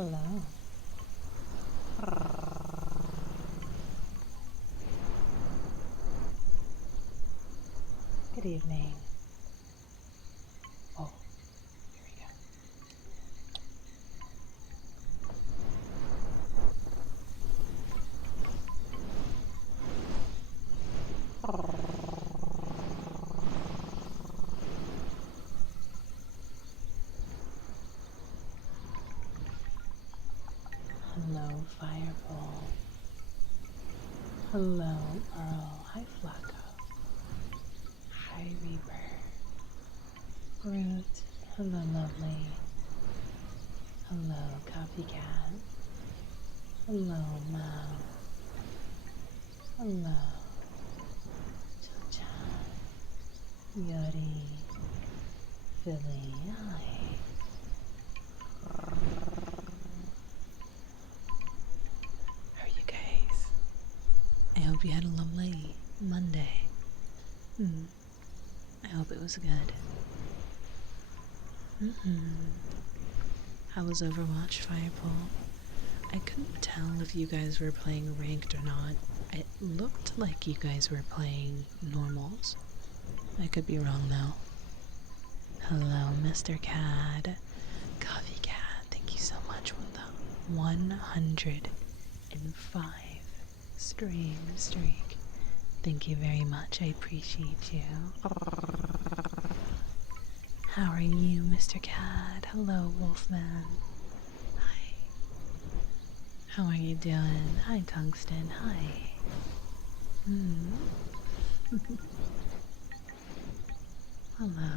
Hello. Good evening. Oh, here we go. Hello, Fireball. Hello, Earl. Hi, Flacco. Hi, Reaper. Root. Hello, Lovely. Hello, Copycat. Hello, Mao. Hello, Cha-Cha. Yuri. Philly. Hi. How are you guys? I hope you had a lovely Monday. I hope it was good. How was Overwatch, Fireball? I couldn't tell if you guys were playing ranked or not. It looked like you guys were playing normals. I could be wrong though. Hello, Mr. Cad. Coffee Cat, thank you so much for the 105 stream streak. Thank you very much. I appreciate you. How are you, Mr. Cat? Hello, Wolfman. Hi. How are you doing? Hi, Tungsten. Hi. Hello.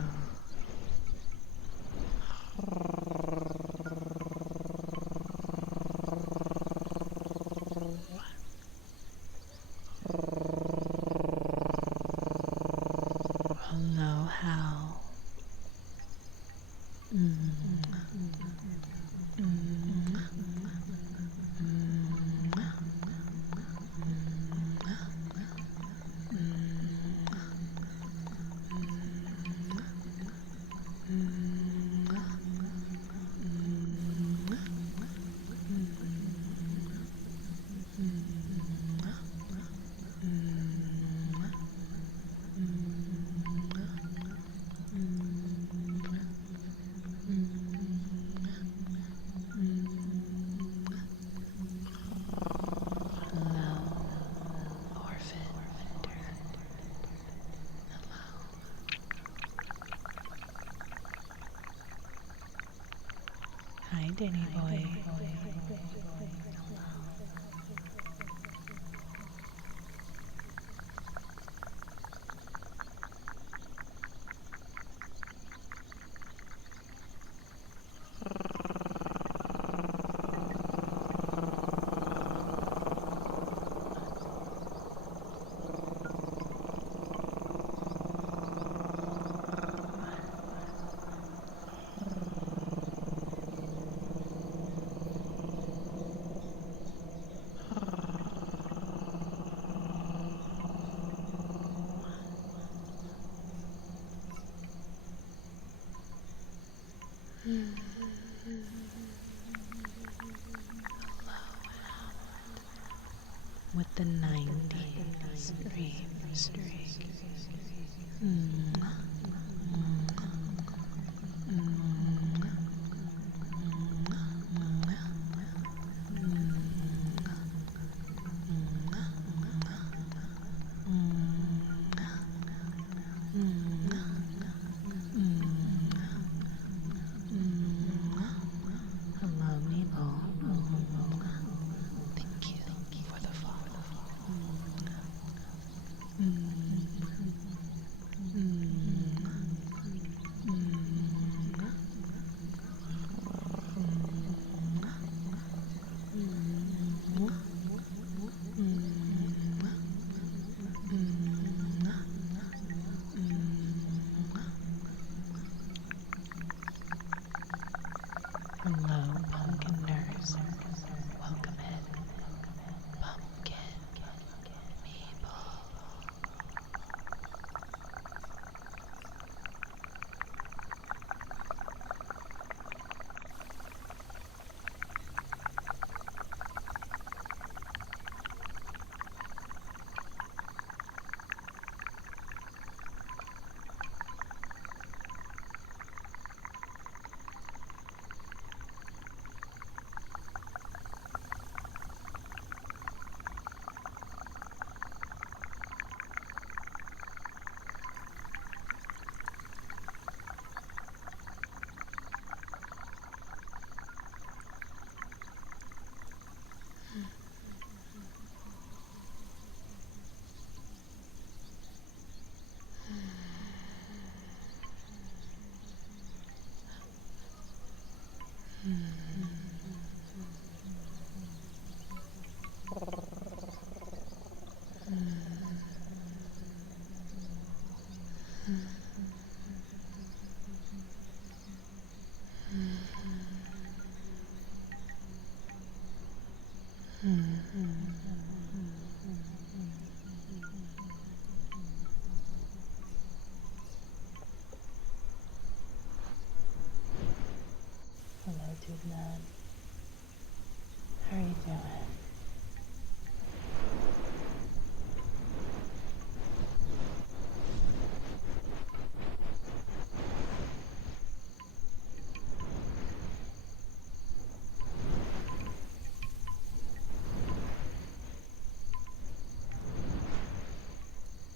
Hello, Hal. Hi, Danny boy. With the 90s streak. Hello, Mabel. Thank you for the follow.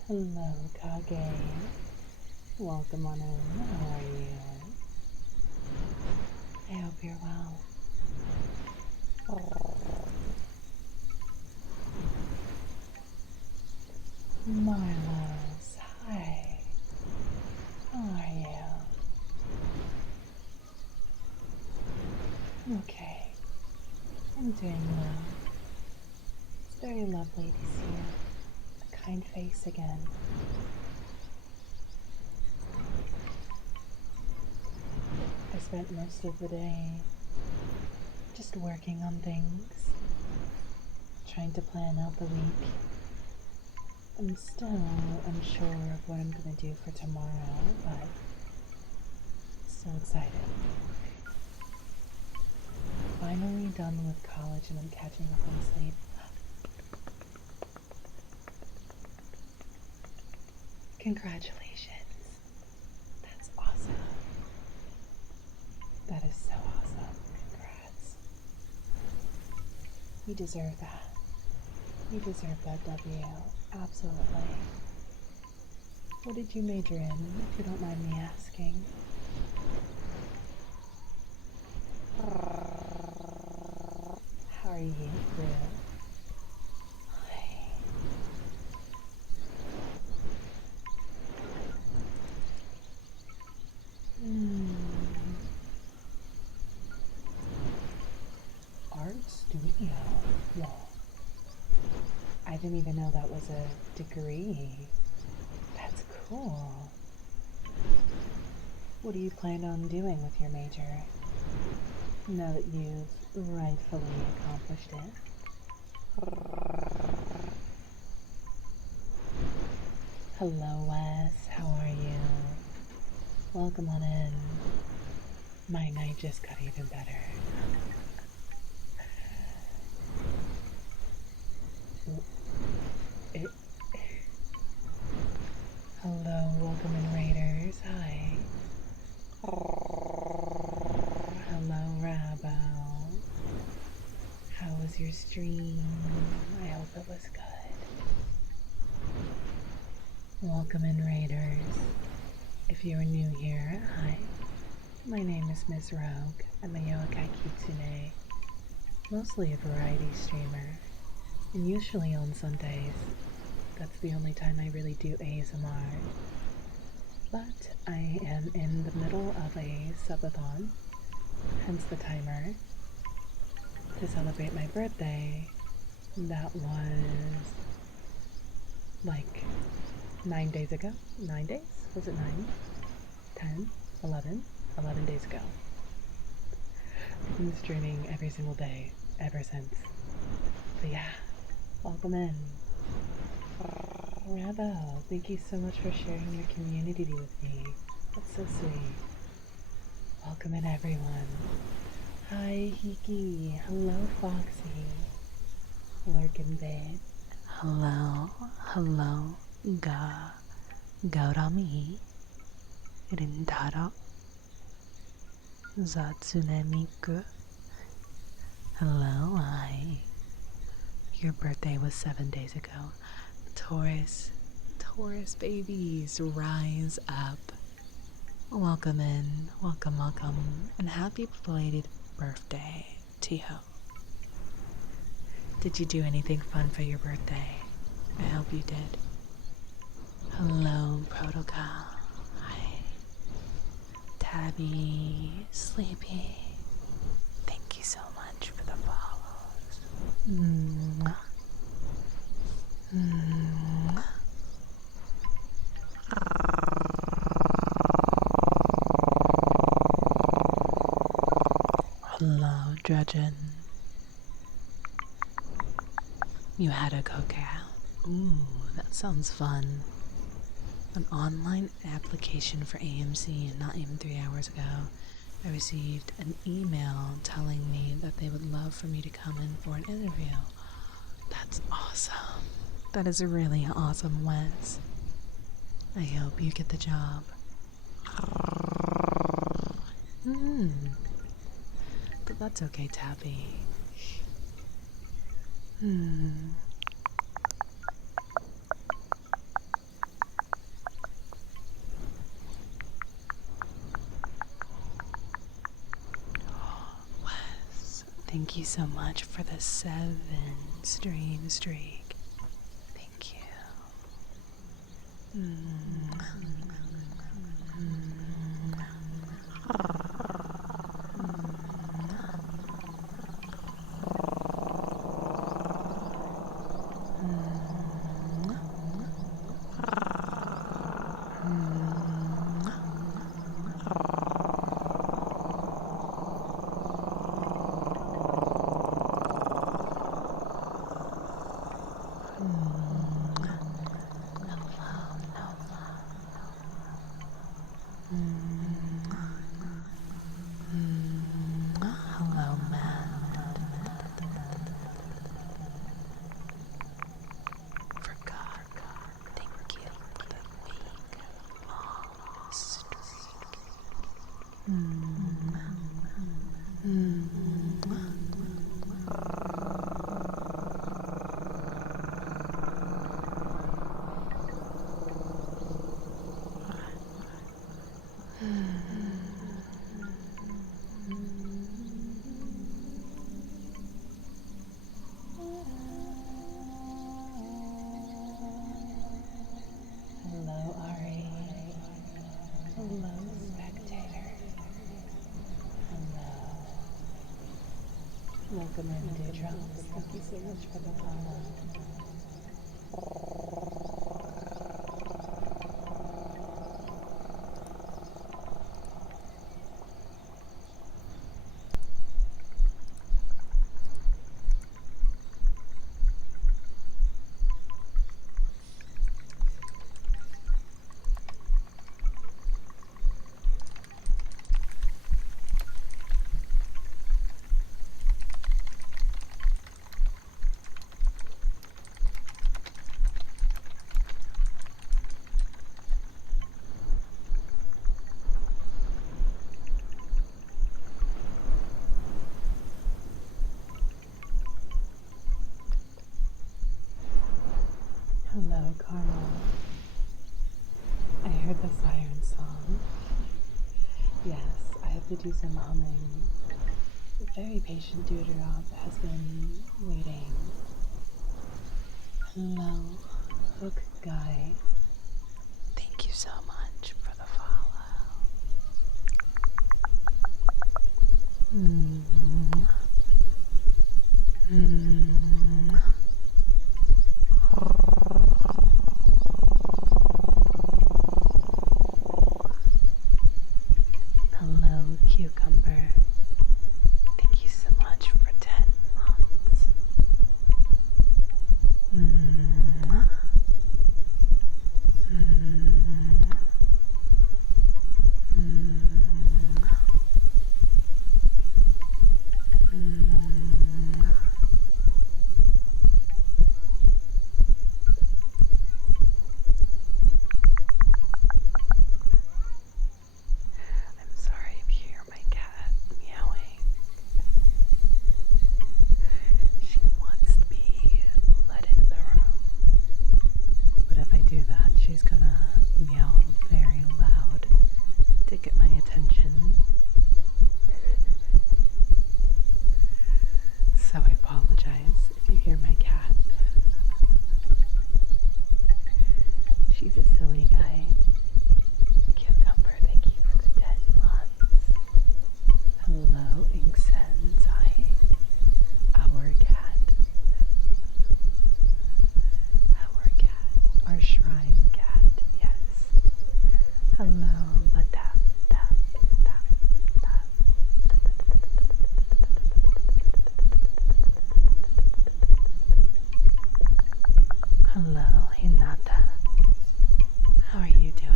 Hello, Kage. Welcome on in. How are you? I hope you're well. Marlos, hi. How are you? Okay. I'm doing well. It's very lovely to see a kind face again. I spent most of the day just working on things, trying to plan out the week. I'm still unsure of what I'm going to do for tomorrow, but so excited. Finally done with college and I'm catching up on sleep. Congratulations. That's awesome. That is so awesome. Congrats. You deserve that. You deserve that W. Absolutely. What did you major in, if you don't mind me asking? How are you, Brew? Hi. Art studio. Well, I didn't even know that was a degree. That's cool. What do you plan on doing with your major, now that you've rightfully accomplished it? Hello, Wes. How are you? Welcome on in. My night just got even better. Hello, welcome in, Raiders. Hi. Hello, Rabo. How was your stream? I hope it was good. Welcome in, Raiders. If you're new here, hi. My name is Miss Rogue. I'm a Yokai Kitsune, mostly a variety streamer, and usually on Sundays. That's the only time I really do ASMR. But I am in the middle of a subathon, hence the timer, to celebrate my birthday. That was like 9 days ago. 9 days? Was it 9? 10? 11? 11 days ago. I've been streaming every single day ever since. But yeah, welcome in. Rabo, thank you so much for sharing your community with me. That's so sweet. Welcome in, everyone. Hi, Hiki. Hello, Foxy. Lurkin babe. Hello, Gaurami. Rintaro. Zatsunemiku. Hello, hi. Your birthday was 7 days ago. Taurus babies, rise up. Welcome in, welcome, and happy belated birthday, Tiho. Did you do anything fun for your birthday? I hope you did. Hello, Protocol. Hi. Tabby, Sleepy. Thank you so much for the follows. Mwah. Mwah. Hello, Dredgen. You had a cookout. Ooh, that sounds fun. An online application for AMC, and not even 3 hours ago, I received an email telling me that they would love for me to come in for an interview. That's awesome. That is really awesome, Wes. I hope you get the job. But that's okay, Tabby. Thank you so much for the 7 stream streak. Thank you. Hello, Matt. Forgot. Thank you for the big long streak. Hello, Ari. Hello, spectator. Hello. Welcome in, Dewdrops. Thank you so much for the follow. Hello, Carmel. I heard the siren song. Yes, I have to do some humming. The very patient Dewdrop has been waiting. Hello, Hook Guy. Thank you so much for the follow. Hello, Cucumber. Thank you so much for 10 months. I'm sorry if you hear my cat meowing. She wants to be let into the room. But if I do that, she's gonna meow very loud to get my attention. So I apologize if you hear my cat. She's a silly guy. Cucumber, thank you for the 10 months. Hello, Inksense. Hi. Our cat. Our cat. Our shrine cat. Yes. Hello, Latap, tap, tap, tap. Hello, Hinata. How are you doing?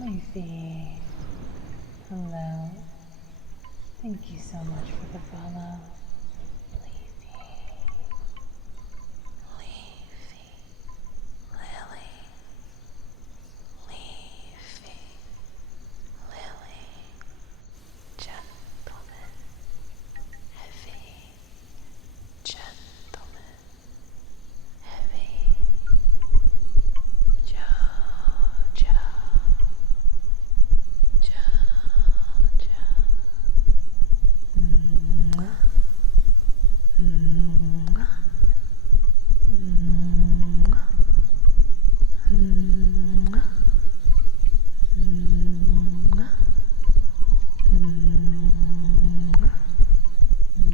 Leafy, hello. Thank you so much for the follow. Leafy, Leafy, Lily, Leafy, Lily, gentleman, heavy, gentleman, heavy, Jojo.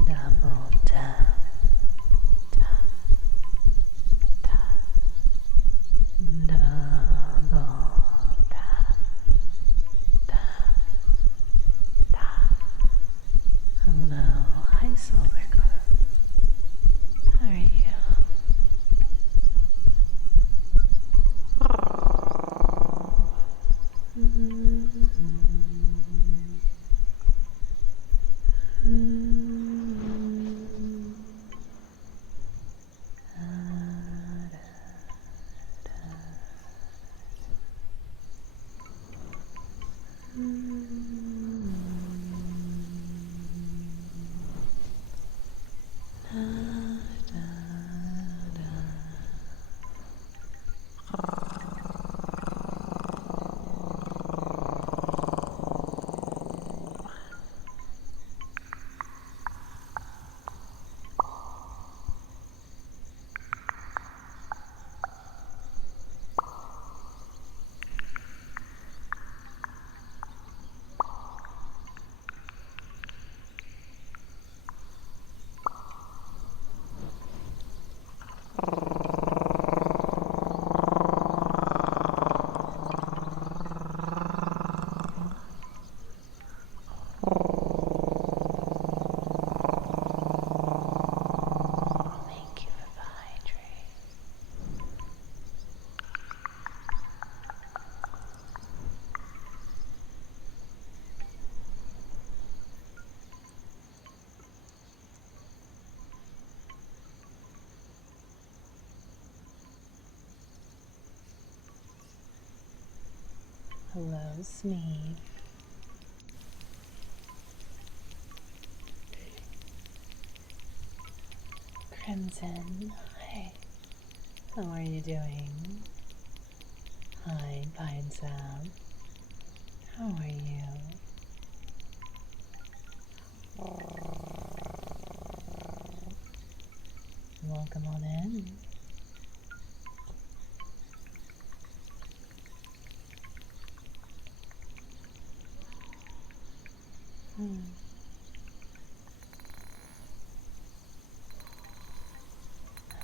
Double tap, tap, tap, double tap, tap, tap. Hello, hi Silvercliff. How are you? Thank you for the hydrate. Hello, Smee. Crimson, hi. How are you doing? Hi, Pine Sap. How are you? Welcome on in.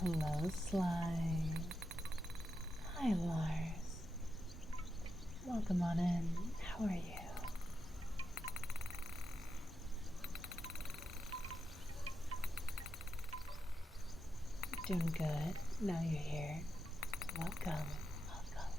Hello, Sly. Hi, Lars. Welcome on in. How are you? Doing good. Now you're here. welcome, welcome.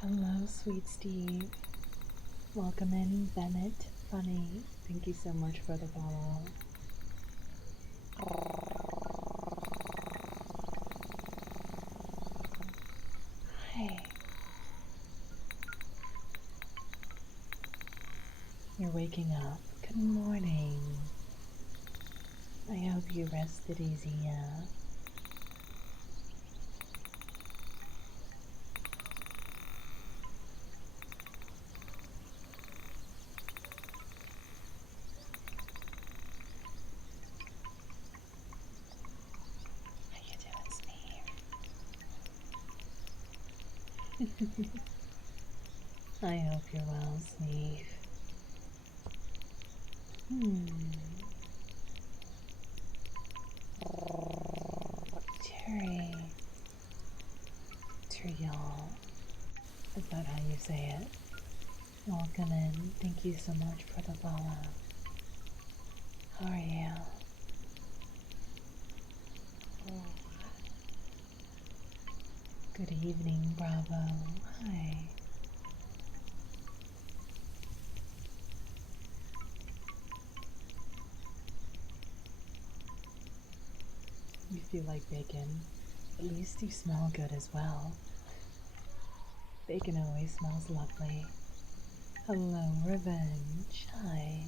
Hello, sweet Steve. Welcome in, Bennett. Funny. Thank you so much for the follow. Hi. You're waking up. Good morning. I hope you rested easy, yeah? How you doing, Steve? I hope you're well, Steve. Cherry. Trial. Is that how you say it? Welcome in. Thank you so much for the follow. How are you? Good evening, Bravo. Hi. You feel like bacon. At least you smell good as well. Bacon always smells lovely. Hello, Revenge. Hi.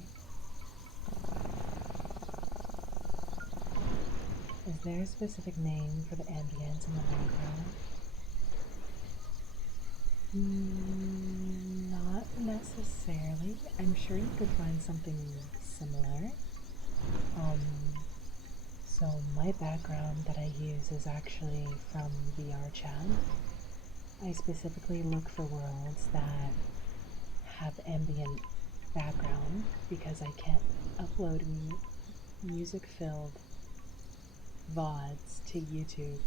Is there a specific name for the ambience in the background? Not necessarily. I'm sure you could find something similar. So my background that I use is actually from VRChat. I specifically look for worlds that have ambient background because I can't upload music-filled VODs to YouTube.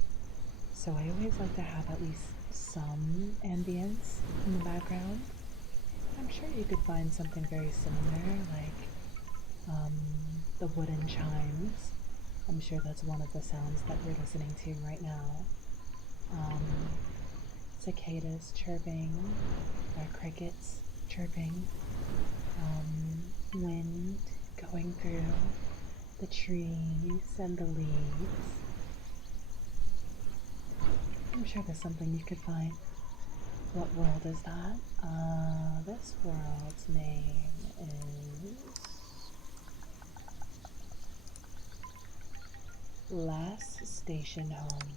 So I always like to have at least some ambience in the background. I'm sure you could find something very similar, like the wooden chimes. I'm sure that's one of the sounds that we're listening to right now. Cicadas chirping, or crickets chirping, wind going through the trees and the leaves. I'm sure there's something you could find. What world is that? This world's name is Last Station Home.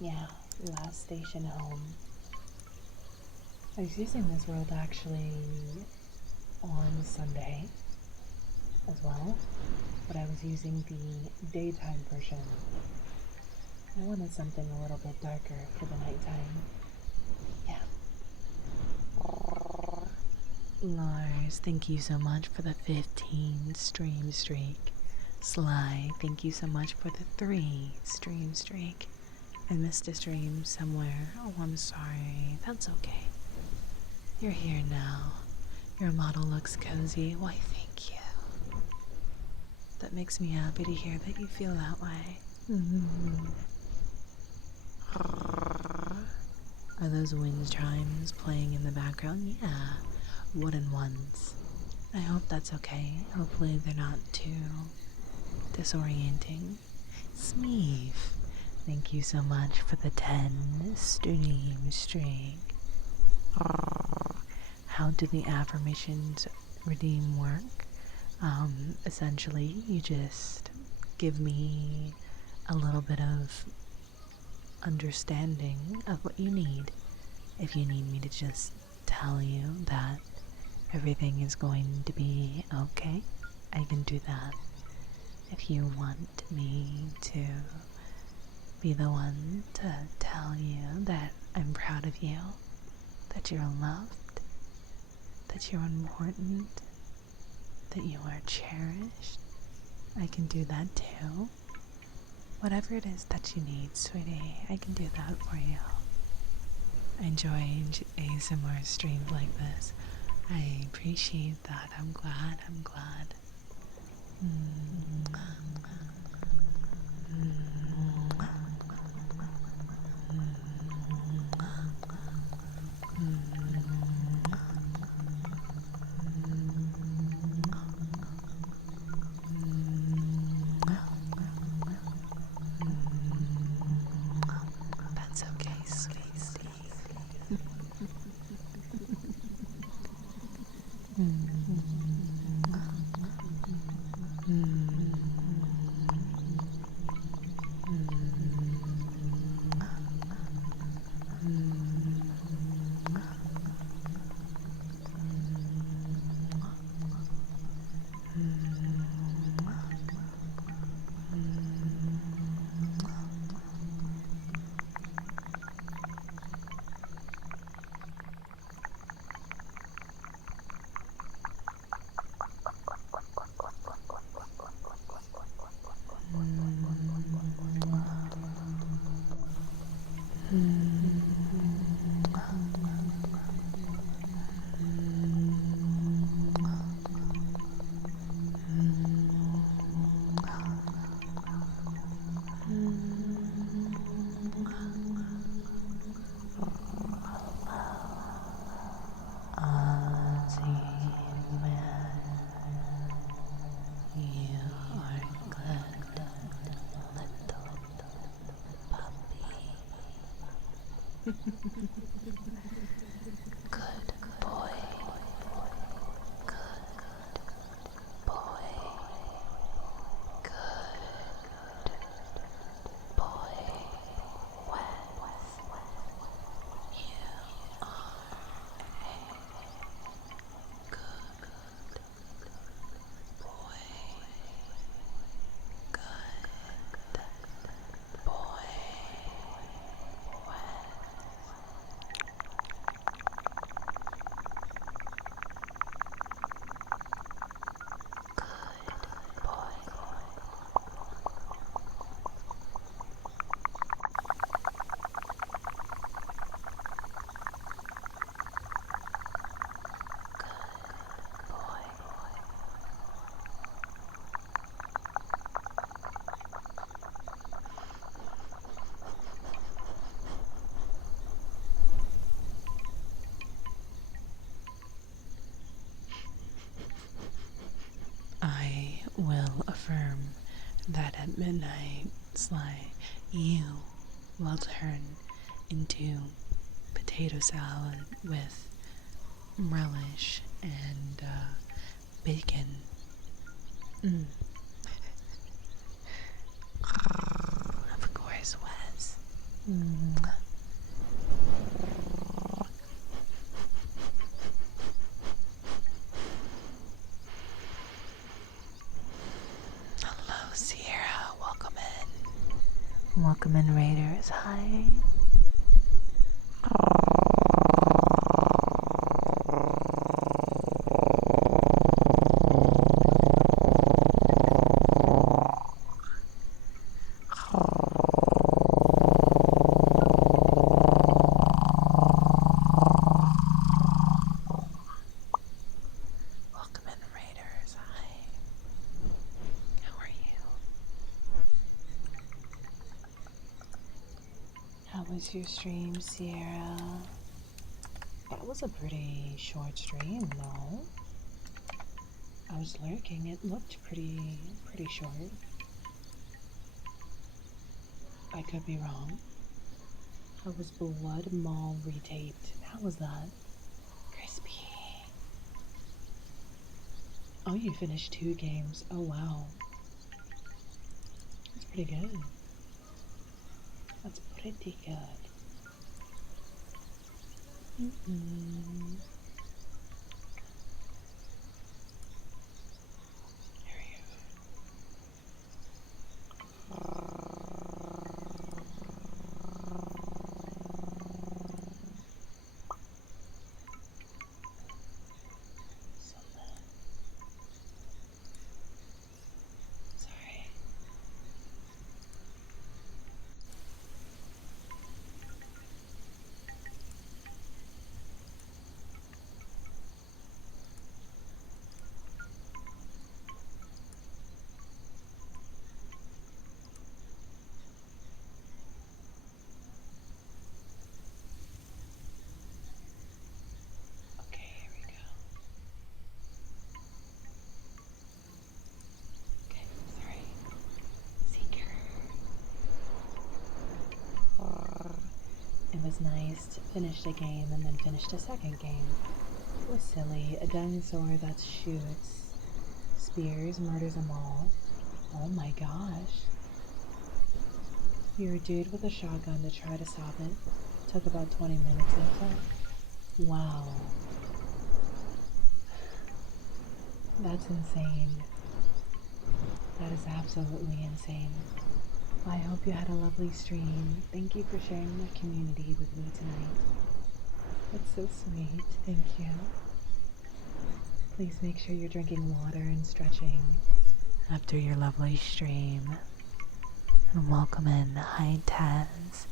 Yeah, Last Station Home. I was using this world actually on Sunday as well, but I was using the daytime version. I wanted something a little bit darker for the nighttime. Yeah. Lars, thank you so much for the 15 stream streak. Sly, thank you so much for the 3 stream streak. I missed a stream somewhere. Oh, I'm sorry. That's okay. You're here now. Your model looks cozy. Why, thank you. That makes me happy to hear that you feel that way. Are those wind chimes playing in the background? Yeah, wooden ones. I hope that's okay. Hopefully they're not too disorienting. Smeeve, thank you so much for the 10 stream streak. How do the affirmations redeem work? Essentially, you just give me a little bit of understanding of what you need. If you need me to just tell you that everything is going to be okay, I can do that. if you want me to be the one to tell you that I'm proud of you, that you're loved, that you're important, that you are cherished, I can do that too. Whatever it is that you need, sweetie, I can do that for you. I enjoy ASMR streams like this. I appreciate that. I'm glad. That's okay, sweetie. You are good, little puppy. Good boy. Good boy. Good boy. Wes. You are a good boy. Good boy. I will affirm that at midnight, Sly, you will turn into potato salad with relish and bacon. Of course, Wes. Hello, Sierra. Welcome in. Welcome in, Raiders. Hi. Welcome in, Raiders. Hi. How are you? How was your stream, Sierra? It was a pretty short stream, though. I was lurking. It looked pretty short. I could be wrong. How was Blood Mall retaped? How was that? Crispy. Oh, you finished 2 games. Oh, wow. That's pretty good. That's pretty good. Here we go. was nice. Finished a game and then finished a second game. It was silly. A dinosaur that shoots spears, murders them all. Oh my gosh. You're a dude with a shotgun to try to stop it. Took about 20 minutes or so. Wow. That's insane. That is absolutely insane. I hope you had a lovely stream. Thank you for sharing the community with me tonight. That's so sweet. Thank you. Please make sure you're drinking water and stretching after your lovely stream. And welcome in. Hi, Taz.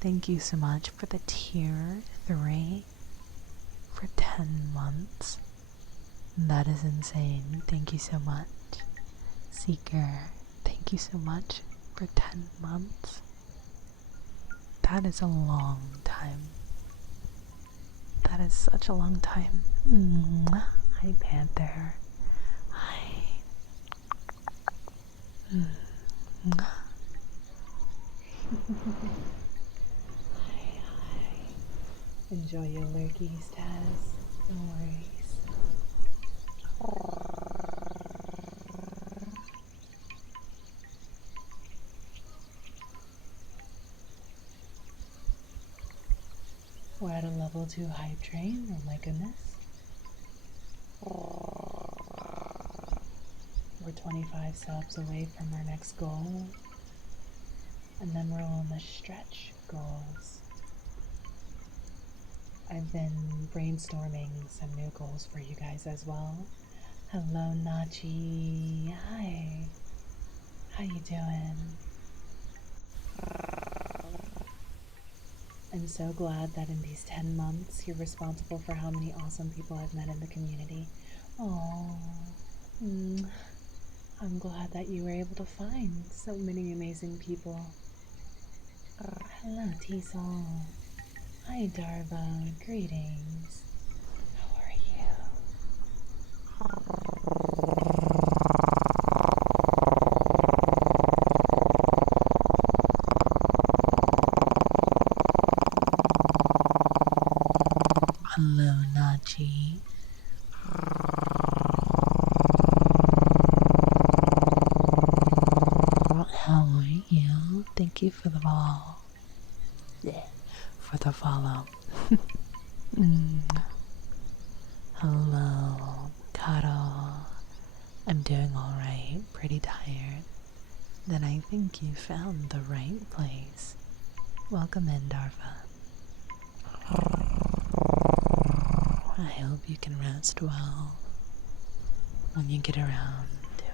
Thank you so much for the tier 3 for 10 months. That is insane. Thank you so much. Seeker, thank you so much for 10 months. That is a long time. That is such a long time. Hi, Panther. Hi. Hi. Enjoy your lurkies, Taz. No worries. We're at a level 2 hype train. Oh my goodness. We're 25 subs away from our next goal. And then we're on the stretch goals. I've been brainstorming some new goals for you guys as well. Hello, Nachi. Hi. How you doing? I'm so glad that in these 10 months you're responsible for how many awesome people I've met in the community. Oh, I'm glad that you were able to find so many amazing people. Hello, Teasel. Hi, Darva. Greetings. How are you? Hello, Nachi. How are you? Thank you for the ball. Yeah. For the follow. Hello, Cuddle. I'm doing alright, pretty tired. Then I think you found the right place. Welcome in, Darva. I hope you can rest well when you get around to it.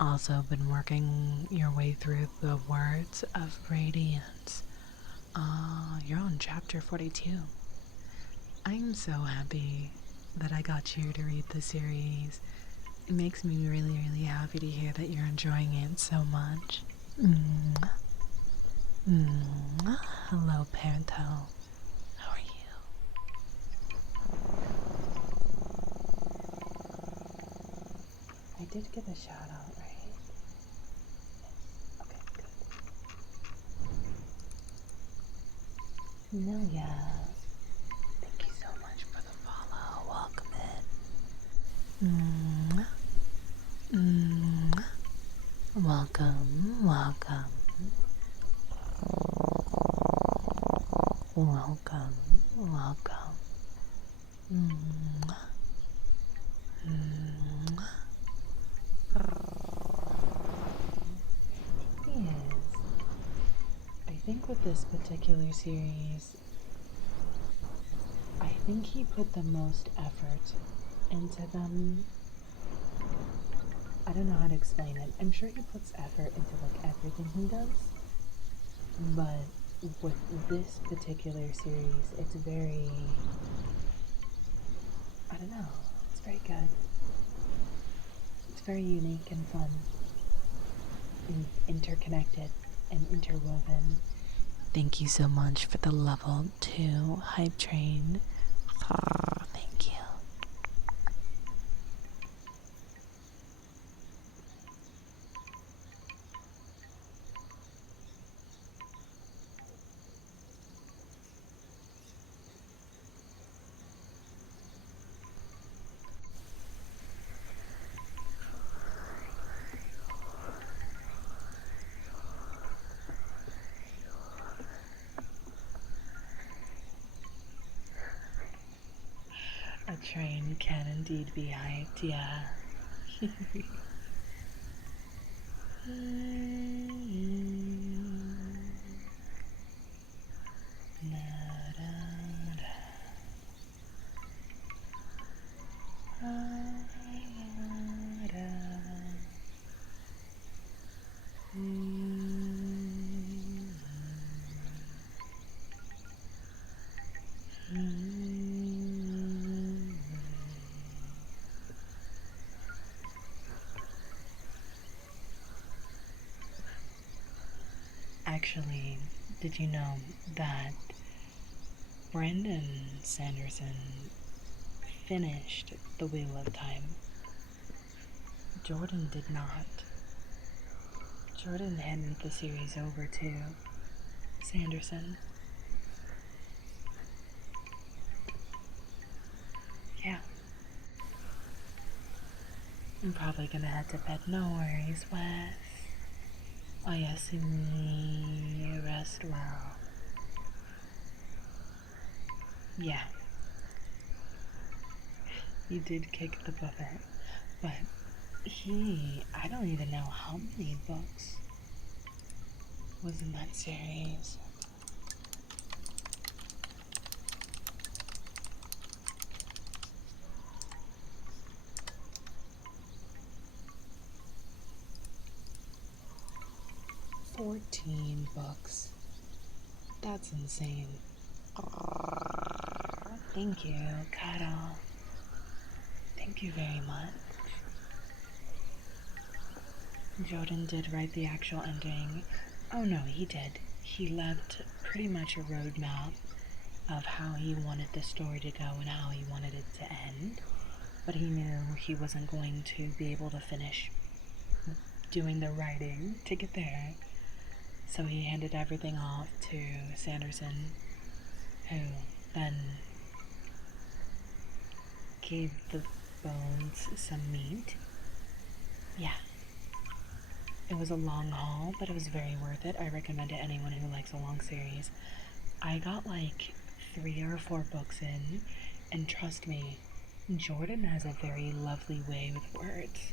Also been working your way through the words of radiance. You're on chapter 42. I'm so happy that I got you to read the series. It makes me really, really happy to hear that you're enjoying it so much. Hello, Panto. How are you? I did give a shout out, right? Okay, good. No, yeah. Thank you so much for the follow. Welcome in. Welcome. Yes. I think with this particular series, I think he put the most effort into them. I don't know how to explain it. I'm sure he puts effort into like everything he does, but with this particular series, it's very, I don't know, it's very good. It's very unique and fun, and interconnected and interwoven. Thank you so much for the level 2 hype train. Thank you. A train can indeed be hyped, yeah. Actually, did you know that Brandon Sanderson finished The Wheel of Time? Jordan did not. Jordan handed the series over to Sanderson. Yeah. I'm probably gonna head to bed. No worries, Wes. Oyasumi, rest well. Yeah. He did kick the bucket, but I don't even know how many books was in that series. "14 books. That's insane. Thank you, Cuddle. Thank you very much." Jordan did write the actual ending. Oh no, he did. He left pretty much a roadmap of how he wanted the story to go and how he wanted it to end. But he knew he wasn't going to be able to finish doing the writing to get there. So he handed everything off to Sanderson, who then gave the bones some meat. Yeah. It was a long haul, but it was very worth it. I recommend it to anyone who likes a long series. I got like 3 or 4 books in, and trust me, Jordan has a very lovely way with words.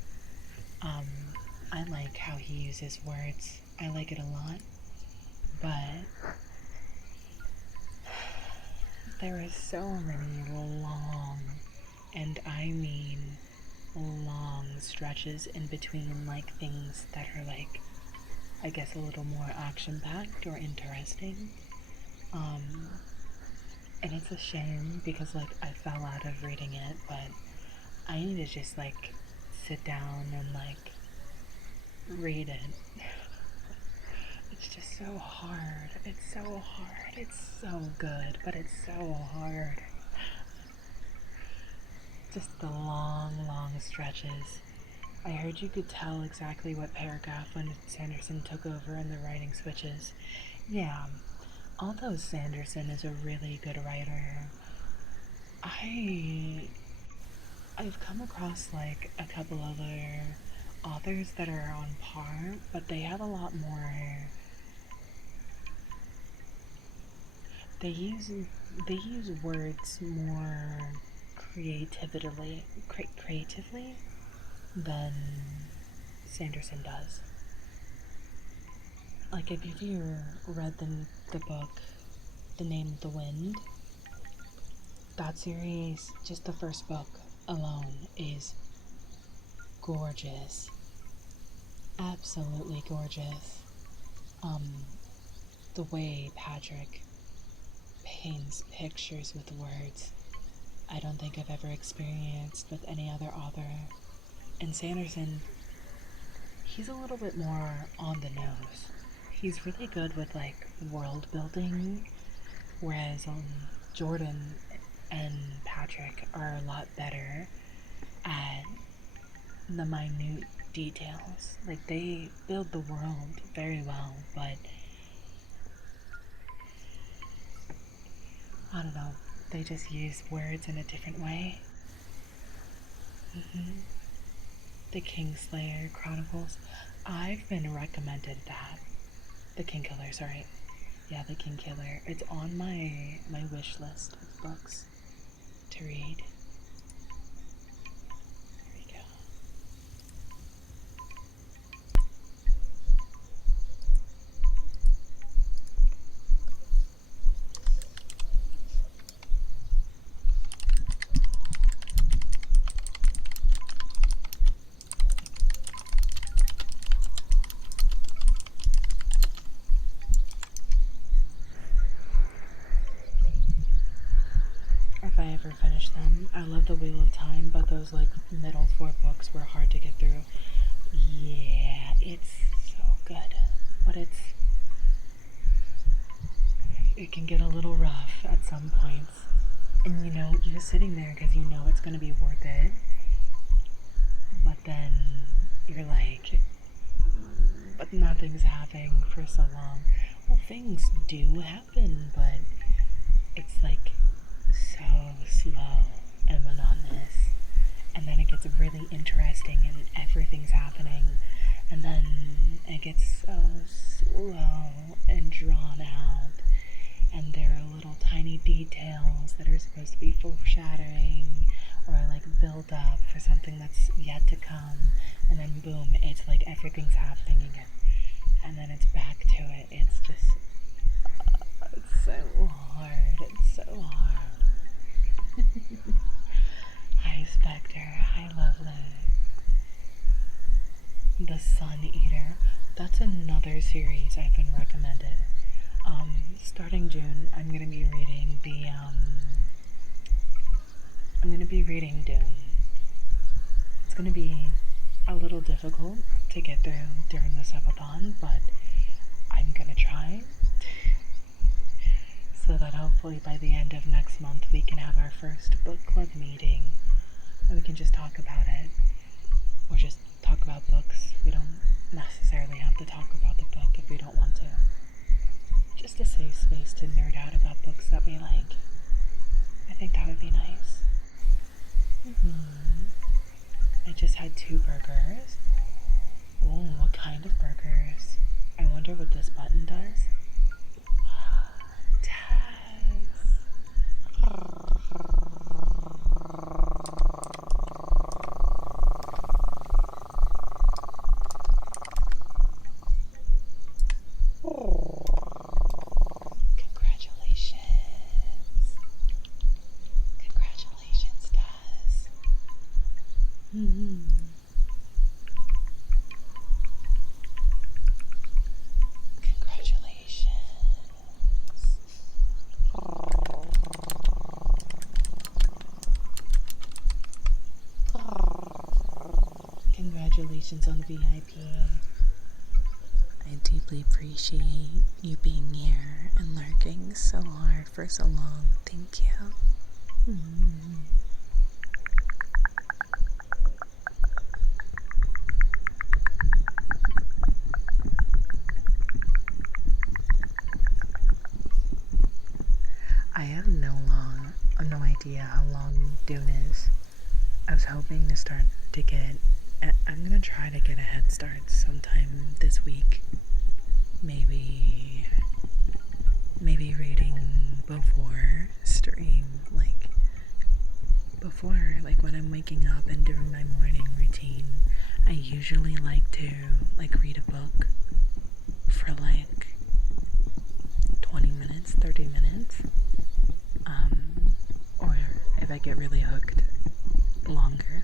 I like how he uses words. I like it a lot. But there are so many long, and I mean long stretches in between, like things that are like, I guess, a little more action-packed or interesting. And it's a shame because like I fell out of reading it, but I need to just like sit down and like read it. It's just so hard. It's so hard. It's so good, but it's so hard. Just the long, long stretches. I heard you could tell exactly what paragraph when Sanderson took over and the writing switches. Yeah, although Sanderson is a really good writer, I've come across like a couple other authors that are on par, but they have a lot more. They use they use words more creatively than Sanderson does. Like if you read the book, The Name of the Wind, that series, just the first book alone is gorgeous. absolutely gorgeous. Um, the way Patrick paints pictures with words, I don't think I've ever experienced with any other author. And Sanderson, he's a little bit more on the nose. He's really good with like world building, whereas Jordan and Patrick are a lot better at the minute details. Like they build the world very well, but I don't know, they just use words in a different way. hmm The Kingslayer Chronicles. I've been recommended that. The Kingkiller, sorry. Yeah, The Kingkiller. It's on my wish list of books to read. There we go. If I ever finish them, I love The Wheel of Time, but those like middle 4 books were hard to get through. Yeah, it's so good, but it can get a little rough at some points. And you know, you're sitting there because you know it's going to be worth it. But then you're like, but nothing's happening for so long. Well, things do happen, but it's like so slow and monotonous. And then it gets really interesting and everything's happening. And then it gets so slow and drawn out. And there are little tiny details that are supposed to be foreshadowing or like build up for something that's yet to come. And then boom, it's like everything's happening again. And then it's back to it. It's just, it's so hard. It's so hard. Hi, Spectre. Hi, Lovely. The Sun Eater. That's another series I've been recommended. Starting June, I'm gonna be reading Dune. It's gonna be a little difficult to get through during the subathon, but I'm gonna try. So that hopefully by the end of next month we can have our first book club meeting and we can just talk about it. Or just talk about books. We don't necessarily have to talk about the book if we don't want to. Just a safe space to nerd out about books that we like. I think that would be nice. I just had 2 burgers. Oh, what kind of burgers? I wonder what this button does. Tess. Congratulations, Tess. Congratulations on VIP. I deeply appreciate you being here and lurking so hard for so long. Thank you. I have no idea how long Dune is. I was hoping to start to get. I'm gonna try to get a head start sometime this week. Maybe reading before stream, like when I'm waking up and doing my morning routine. I usually like to read a book for 20 minutes, 30 minutes. Or if I get really hooked, longer.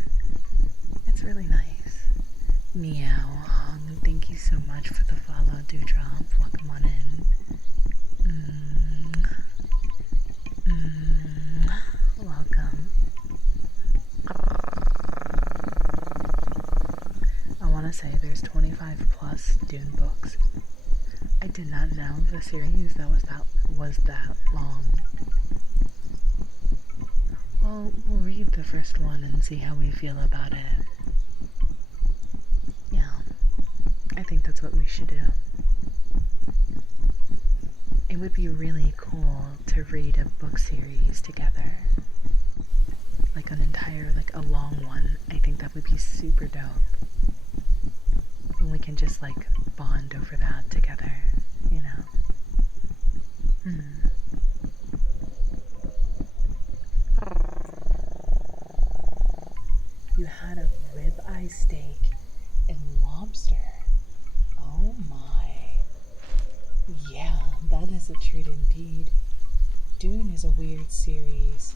It's really nice. Meow Hong, thank you so much for the follow, Dewdrop. Welcome on in. Welcome. I want to say there's 25 plus Dune books. I did not know the series that was that long. Well, we'll read the first one and see how we feel about it. Yeah, I think that's what we should do. It would be really cool to read a book series together. Like an entire, like a long one. I think that would be super dope. And we can just like bond over that together, you know? You had a ribeye steak and lobster. Oh my. Yeah, that is a treat indeed. Dune is a weird series.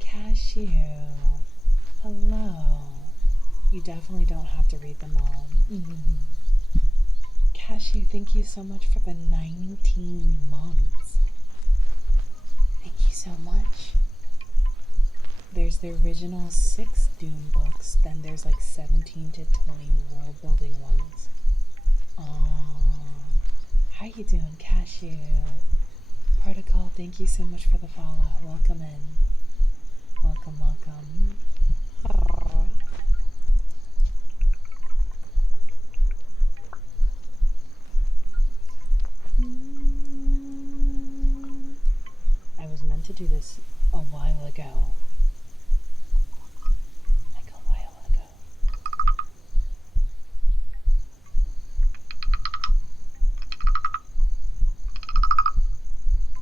Cashew. Hello. You definitely don't have to read them all. Cashew, thank you so much for the 19 months. Thank you so much. There's the original 6 Dune books, then there's like 17 to 20 world building ones. How you doing, Cashew? Protocol, thank you so much for the follow. Welcome in. Welcome, welcome. I was meant to do this a while ago. Like a while ago.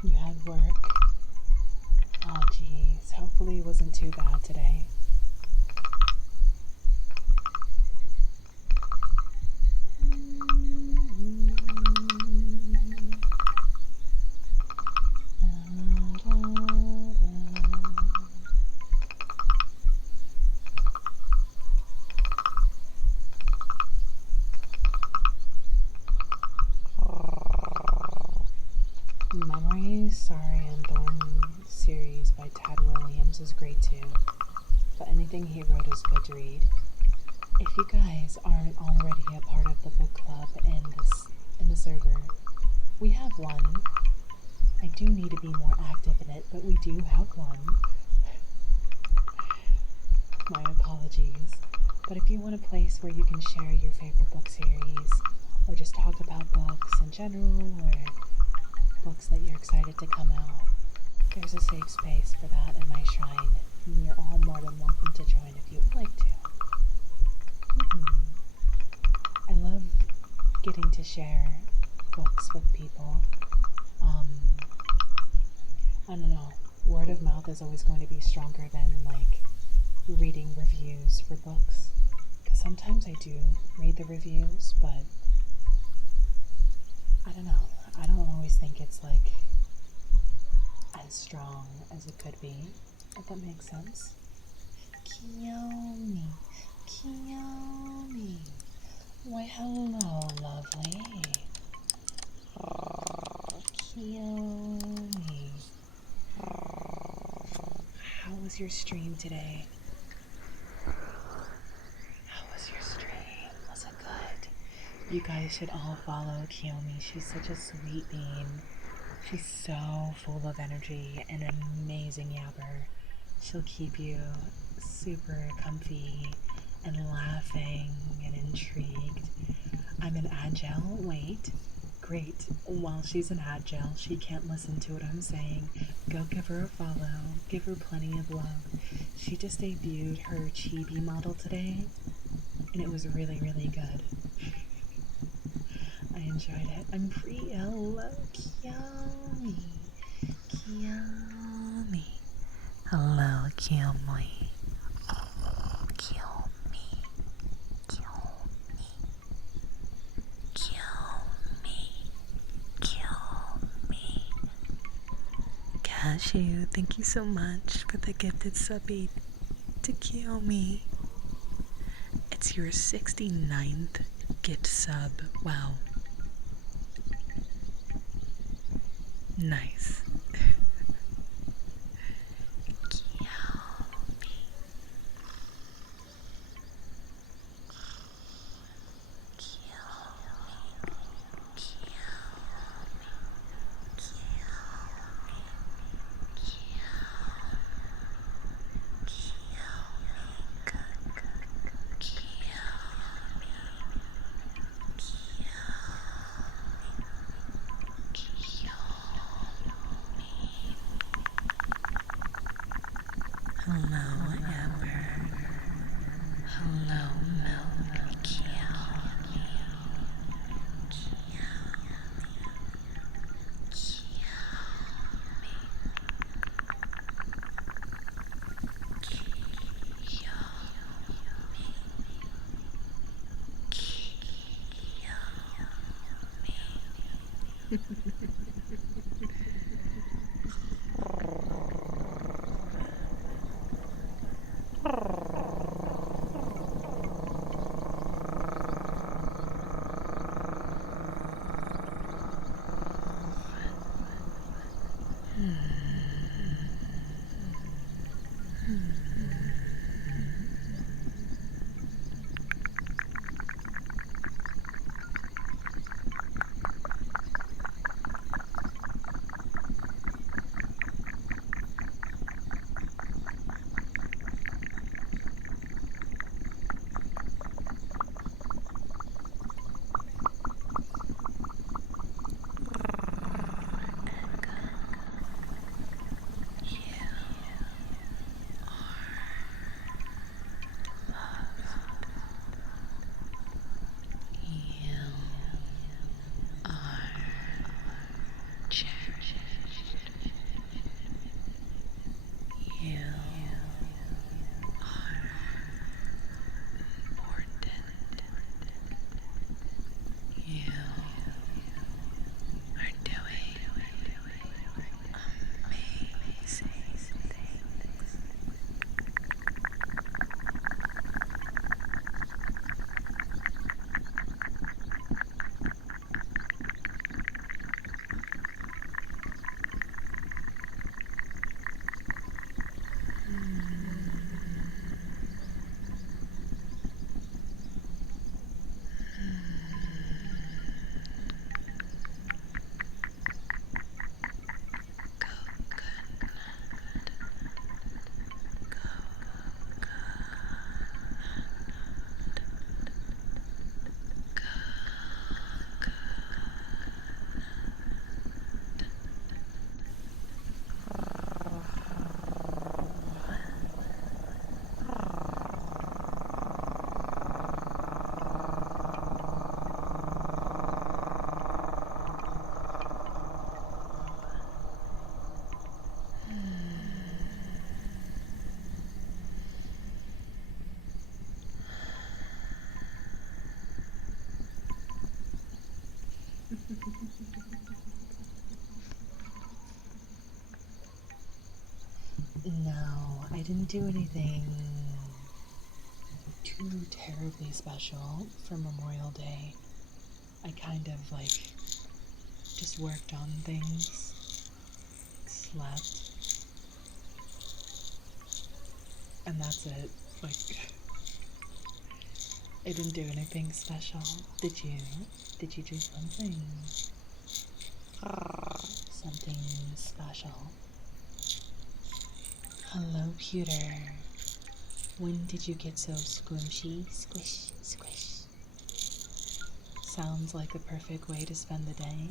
You had work. Oh geez, hopefully it wasn't too bad today. Memories, Sorry and Thorn series by Tad Williams is great too, but anything he wrote is good to read. If you guys aren't already a part of the book club in the server, we have one. I do need to be more active in it, but we do have one. My apologies. But if you want a place where you can share your favorite book series, or just talk about books in general, or books that you're excited to come out, there's a safe space for that in my shrine, and you're all more than welcome to join if you would like to. I love getting to share books with people. I don't know, word of mouth is always going to be stronger than like reading reviews for books, because sometimes I do read the reviews, but I don't know, I don't always think it's like as strong as it could be, if that makes sense. Kiyomi, Kiyomi. Why, hello, lovely. Kiyomi. How was your stream today? How was your stream? Was it good? You guys should all follow Kiyomi. She's such a sweet bean. She's so full of energy and an amazing yapper. She'll keep you super comfy and laughing and intrigued. I'm an agile. Wait. Great. While she's an agile, she can't listen to what I'm saying. Go give her a follow. Give her plenty of love. She just debuted her chibi model today, and it was really, really good. I enjoyed it. I'm free. Hello, Kiyomi. Kiyomi. Hello, Kiyomi. Kiyomi. Kiyomi. Kiyomi. Kiyomi. Cashew, thank you so much for the gifted subby to Kiyomi. It's your 69th gift sub. Wow. Nice. Hello, Amber. Hello, Milk. You You are doing amazing things. No, I didn't do anything too terribly special for Memorial Day. I kind of just worked on things, slept, and that's it. I didn't do anything special. Did you? Did you do something? Something special? Hello, Pewter. When did you get so squishy? Squish, squish. Sounds like the perfect way to spend the day.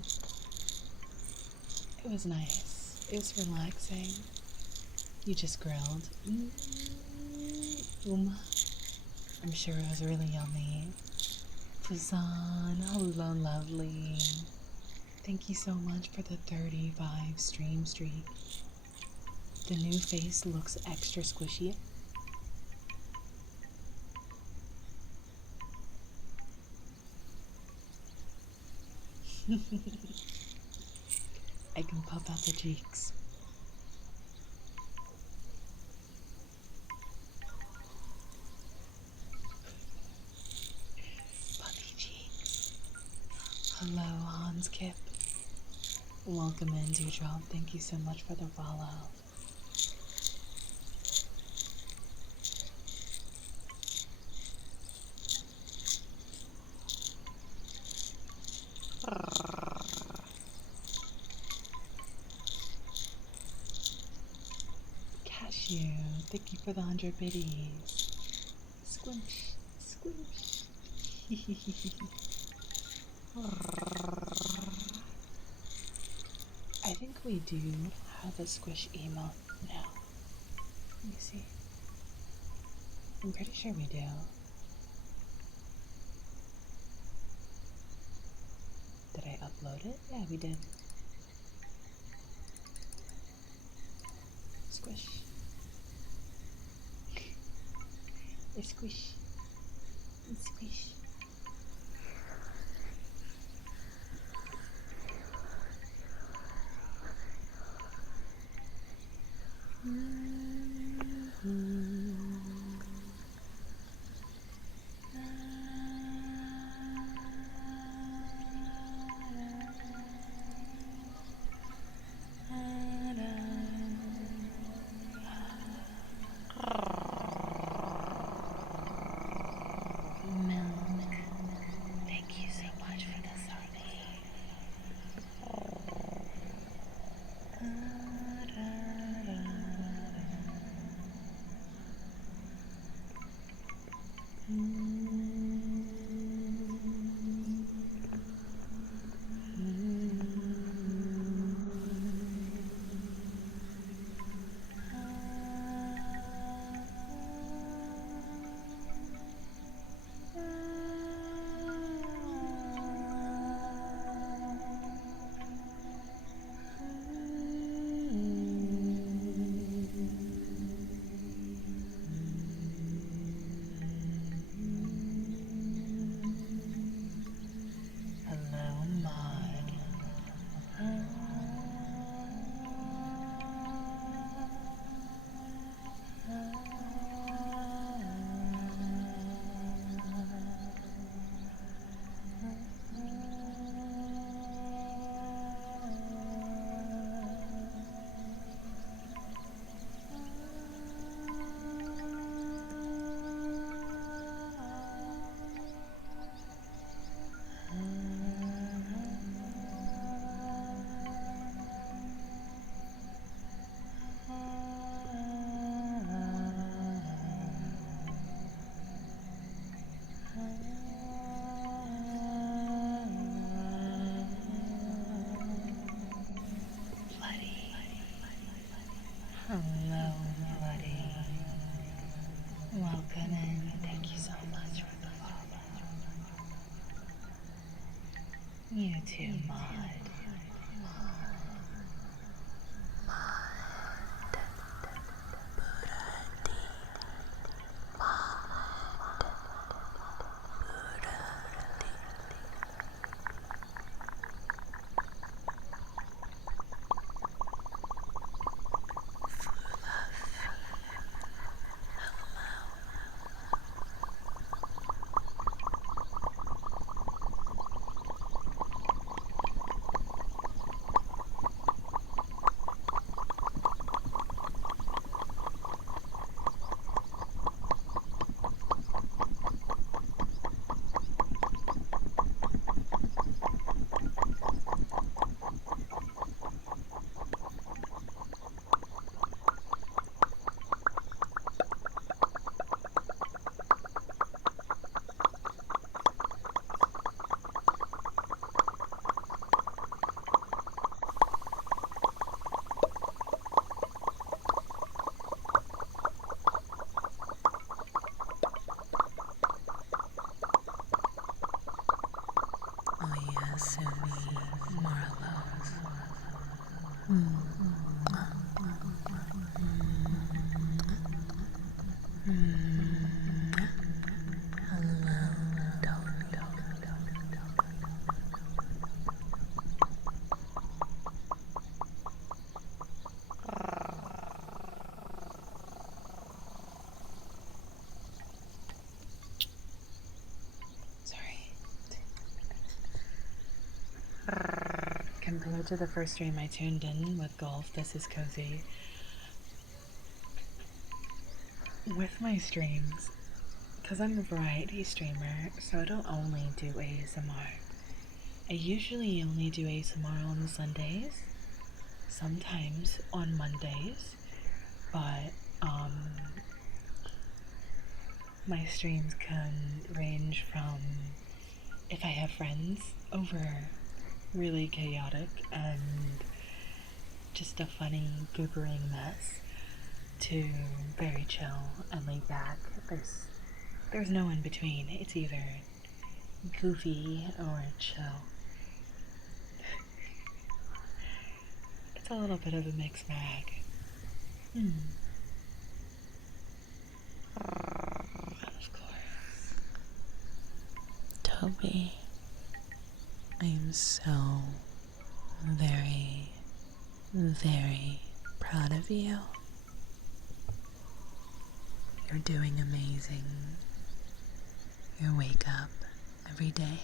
It was nice. It was relaxing. You just grilled. I'm sure it was really yummy. Fuzan, hello, lovely. Thank you so much for the 35 stream streak. The new face looks extra squishy. I can pop out the cheeks. Hello, Hans Kip. Welcome in, Dewdrop. Thank you so much for the follow. Cashew, thank you for the 100 biddies. Squish, squish. I think we do have a squish emote now. Let me see. I'm pretty sure we do. Did I upload it? Yeah, we did. Squish. It's squish. It's squish. Thank you so much for the sunny. Hello, Maud. Hello, Bloody. Welcome in. Thank you so much for the follow. You too, Maud. Oh yes, Sumi, Marlowe's. Hello, Dolly. Sorry. similar to the first stream I tuned in with golf. This is cozy. With my streams, because I'm a variety streamer, so I don't only do ASMR. I usually only do ASMR on Sundays, sometimes on Mondays, but my streams can range from, if I have friends over, really chaotic and just a funny goobering mess, to very chill and laid back. There's no in between. It's either goofy or chill. It's a little bit of a mixed bag. Of course. Toby, I am so very, very proud of you. You're doing amazing. You wake up every day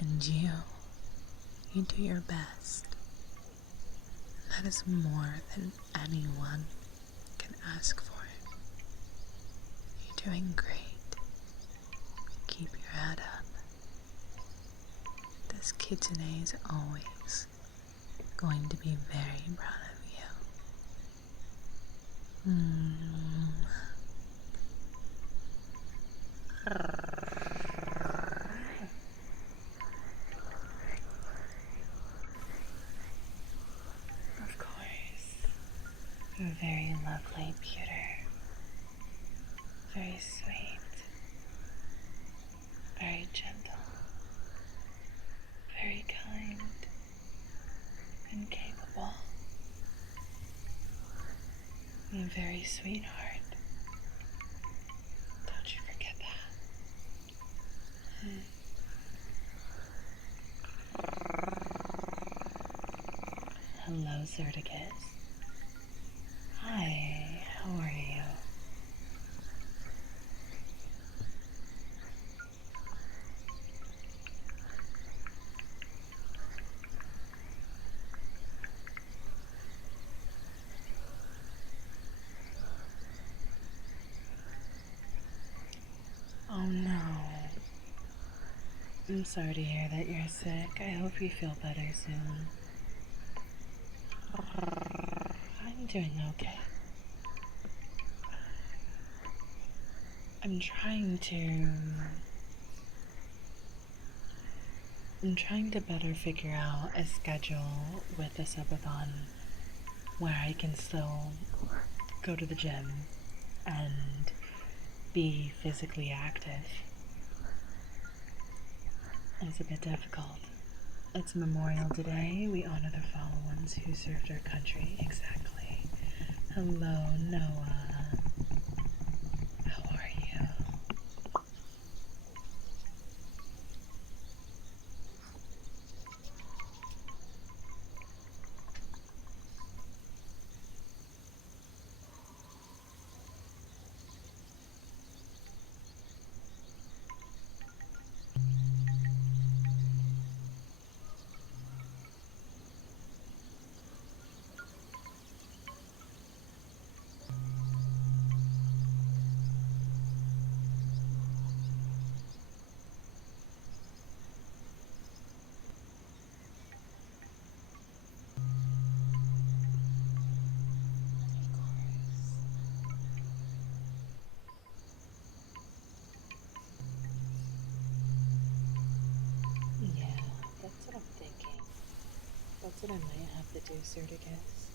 and you do your best. That is more than anyone can ask for. You're doing great. Keep your head up. This kitsune is always going to be very proud of you. Of course. You're a very lovely pewter. Very sweet. Very gentle. Very kind. And capable. And a very sweet heart. Don't you forget that. Hello, Zerticus. Hi, how are you? Oh no. I'm sorry to hear that you're sick. I hope you feel better soon. I'm doing okay. I'm trying to better figure out a schedule with the subathon where I can still go to the gym and be physically active. It's a bit difficult. It's Memorial Day. We honor the fallen ones who served our country. Exactly. Hello, Noah. How are you? Yeah, that's what I'm thinking. That's what I might have to do, Serticus.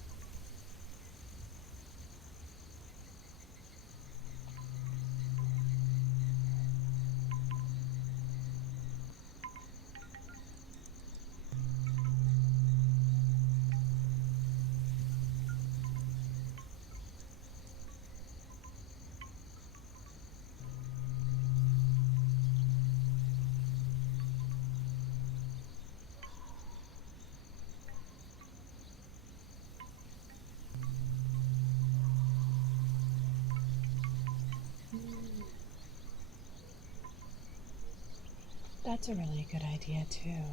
That's a really good idea, too.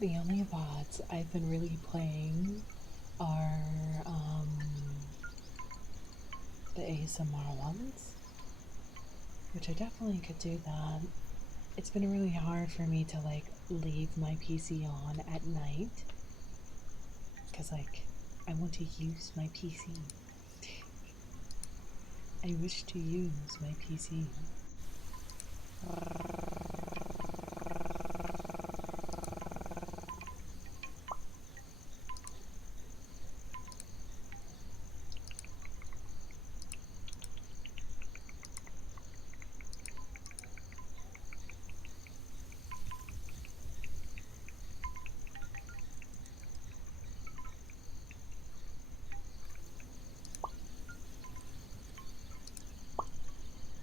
The only VODs I've been really playing are the ASMR ones, which I definitely could do that. It's been really hard for me to like leave my PC on at night because like I want to use my PC. I wish to use my PC.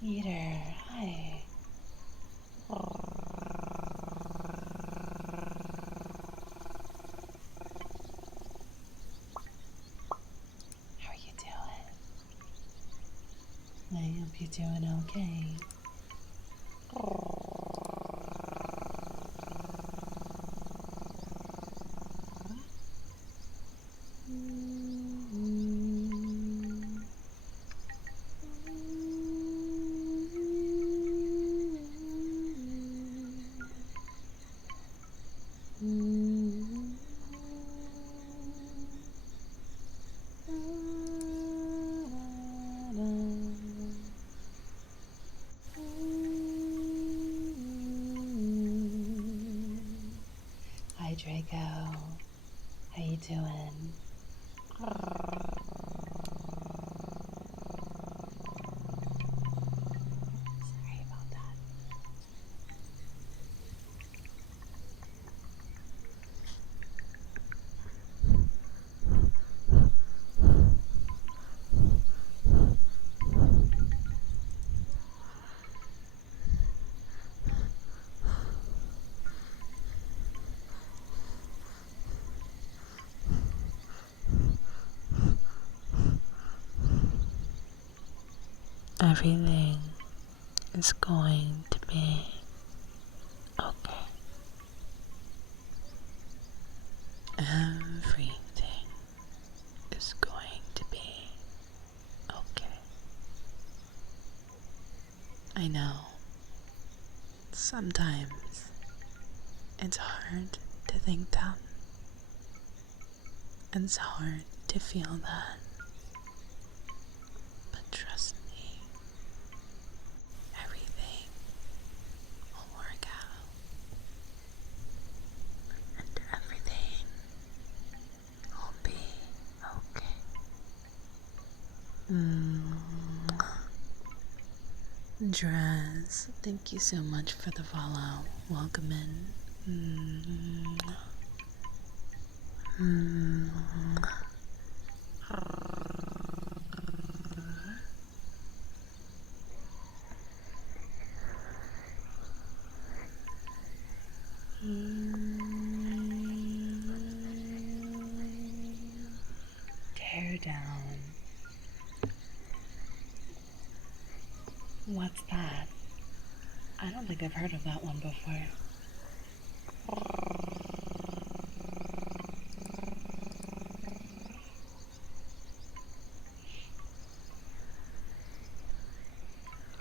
Eater, hi. How are you doing? I hope you're doing okay. Hi Draco, how you doing? Sorry about that. Everything is going to be okay. Everything is going to be okay. I know sometimes it's hard to think that. And it's hard to feel that. But trust me, everything will work out. And everything will be okay. Draz, thank you so much for the follow. Welcome in. Tear down. What's that? I don't think I've heard of that one before.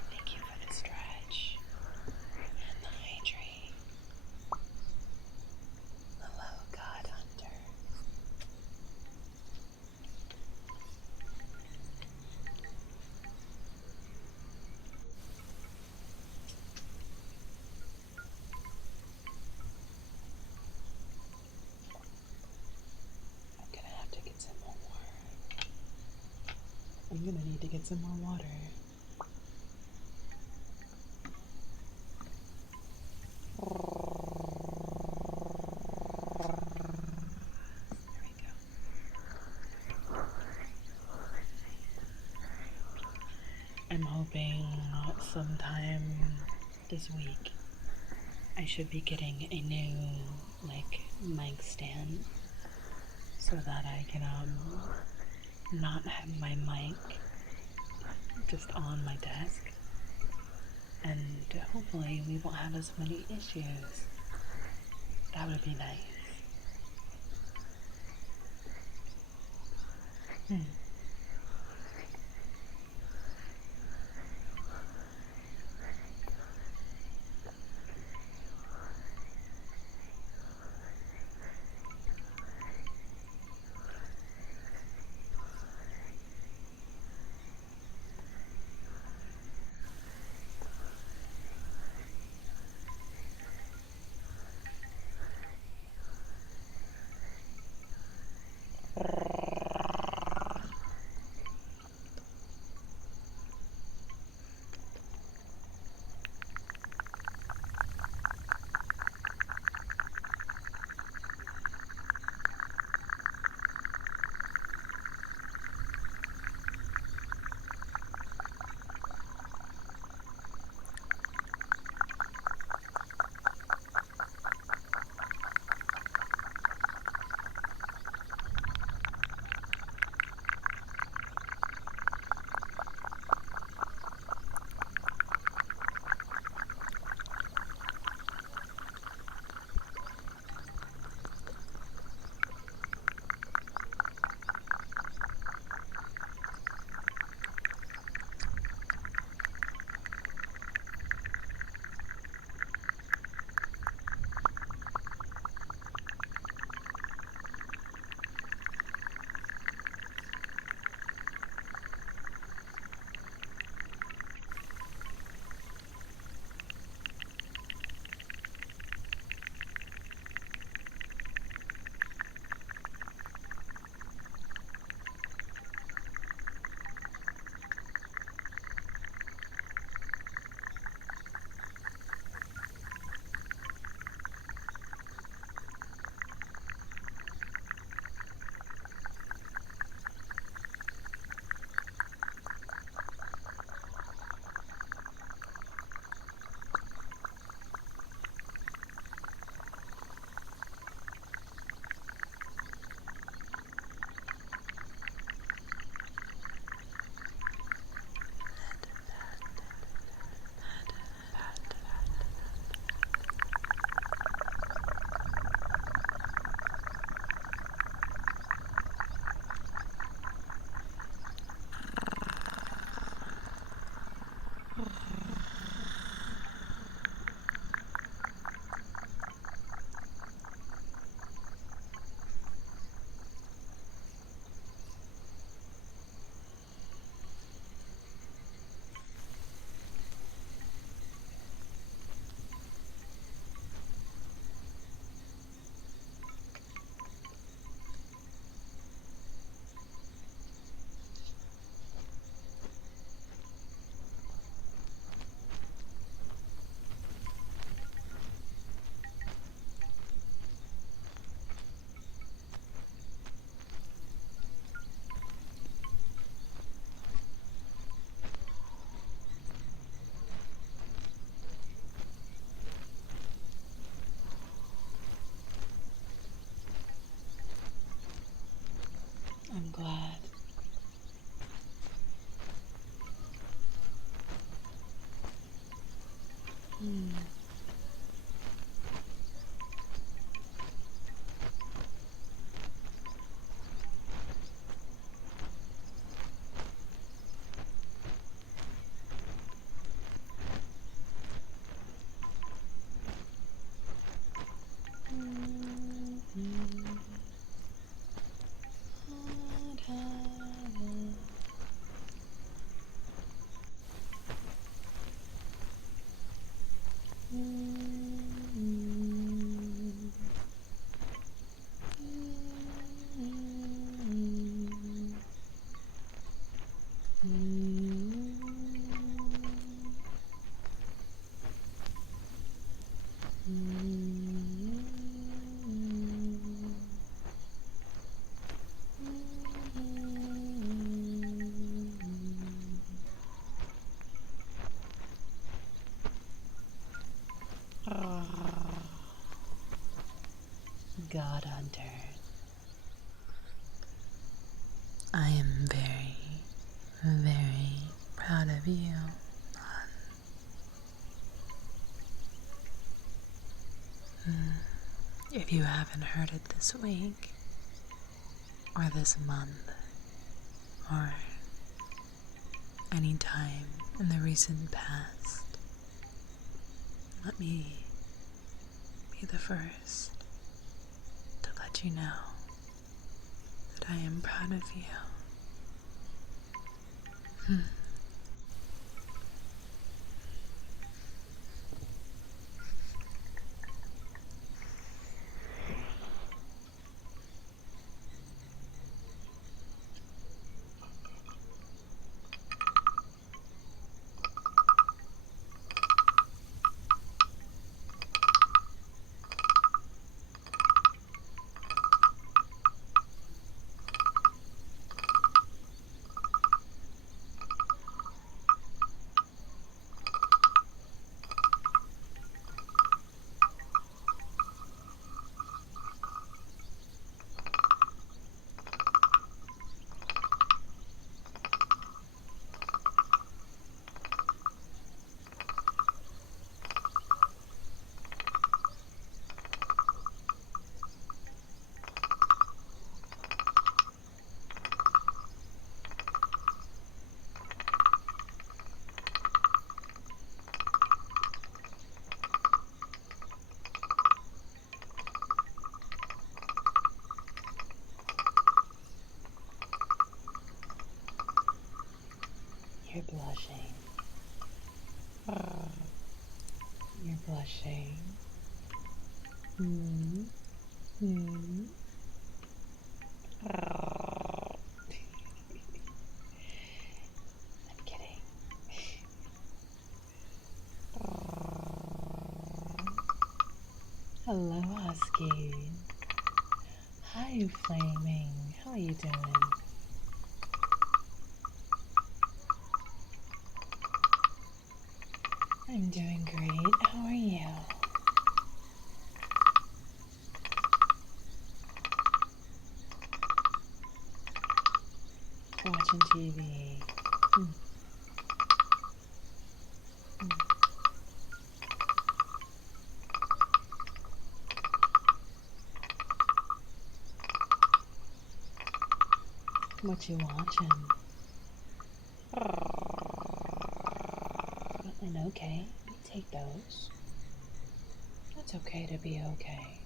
Thank you for the stretch and the hydrate. Hello, God Hunter. I'm gonna have to get some more water. I'm gonna need to get some more water. There we go. I'm hoping sometime this week I should be getting a new mic stand so that I can not have my mic just on my desk, and hopefully we won't have as many issues. That would be nice. Hmm. I'm glad. Hmm. God Hunter. I am very, very proud of you. If you haven't heard it this week or this month, any time in the recent past, let me be the first to let you know that I am proud of you. You're blushing. You're blushing. Hmm. Hmm. I'm kidding. Hello, Husky. Hi, Flaming. How are you doing? I'm doing great. How are you? Watching TV. Hmm. Hmm. What you watching? And okay, we take those. It's okay to be okay.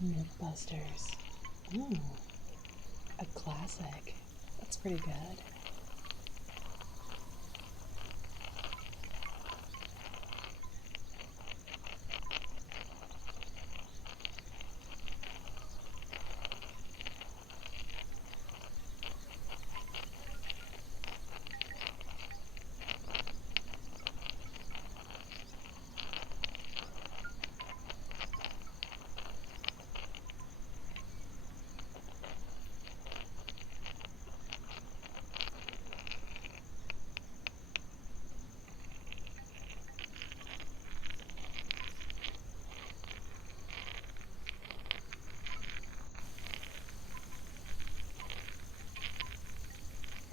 Mythbusters. Ooh, a classic. That's pretty good.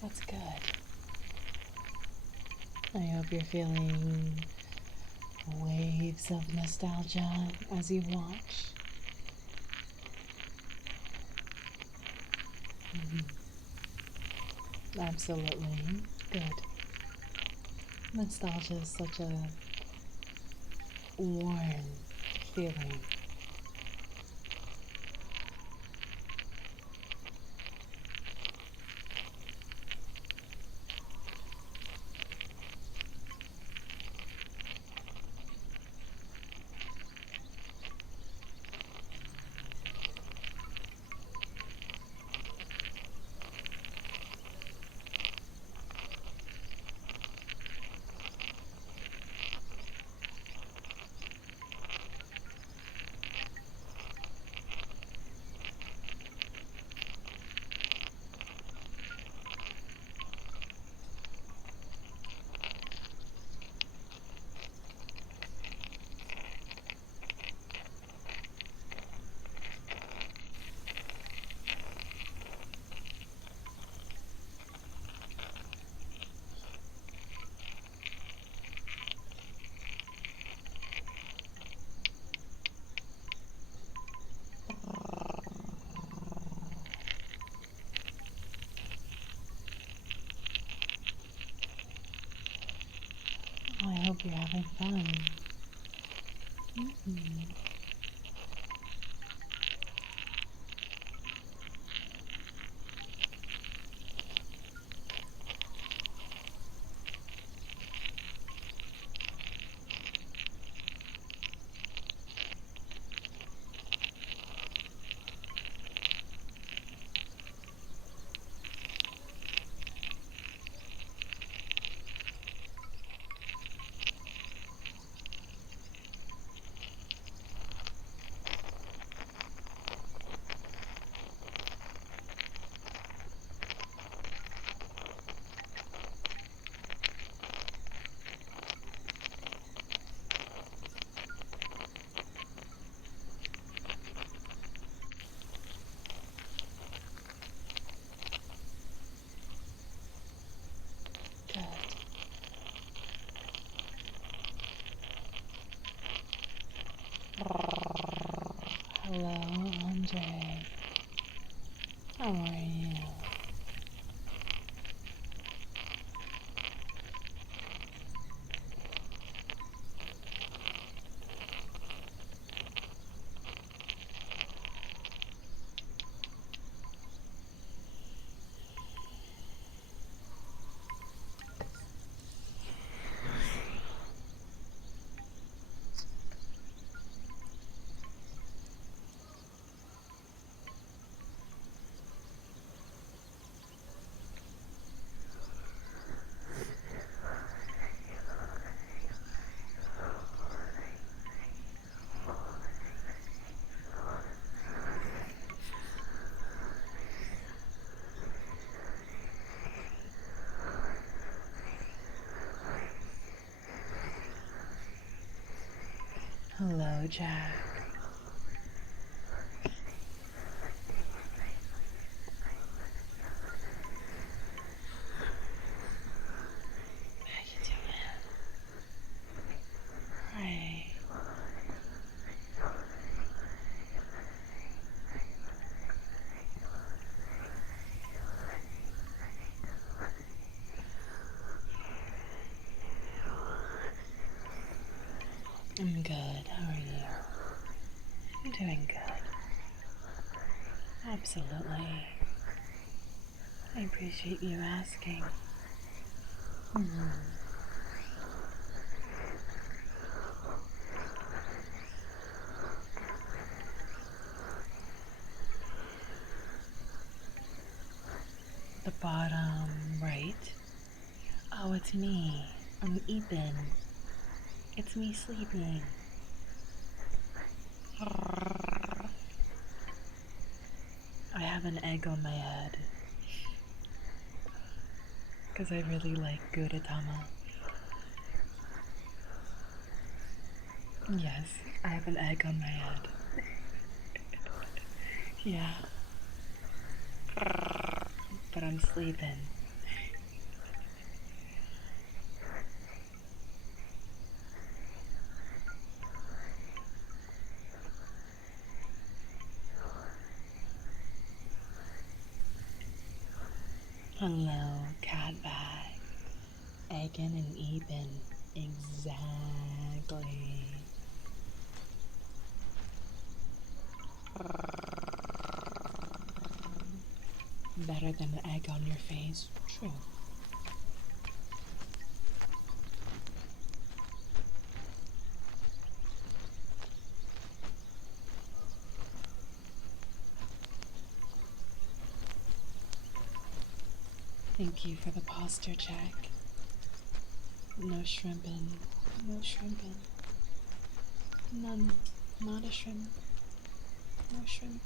That's good. I hope you're feeling waves of nostalgia as you watch. Absolutely. Good. Nostalgia is such a warm feeling. hope you're having fun. Mm-hmm. Good. Hello, Andre. How are you? Hello, Jack. How you doing? Hi. I'm good. How are you? I'm doing good. Absolutely. I appreciate you asking. Mhm. The bottom right. Oh, it's me. I'm Ethan. It's me sleeping. I have an egg on my head. Because I really like Gudetama. Yes, I have an egg on my head. Yeah. But I'm sleeping. Hello, cat bag. Egan and Ethan. Exactly. Better than an egg on your face. True. Thank you for the posture check. No shrimping. No shrimping. None. Not a shrimp. No shrimp.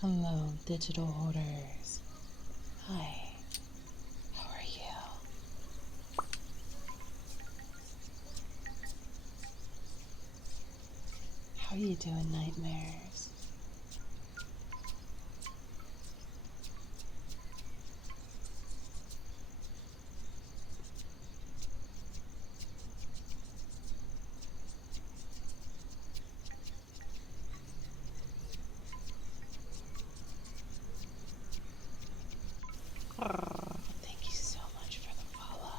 Hello, digital hoarders. Hi, how are you? How are you doing, nightmares? Thank you so much for the follow.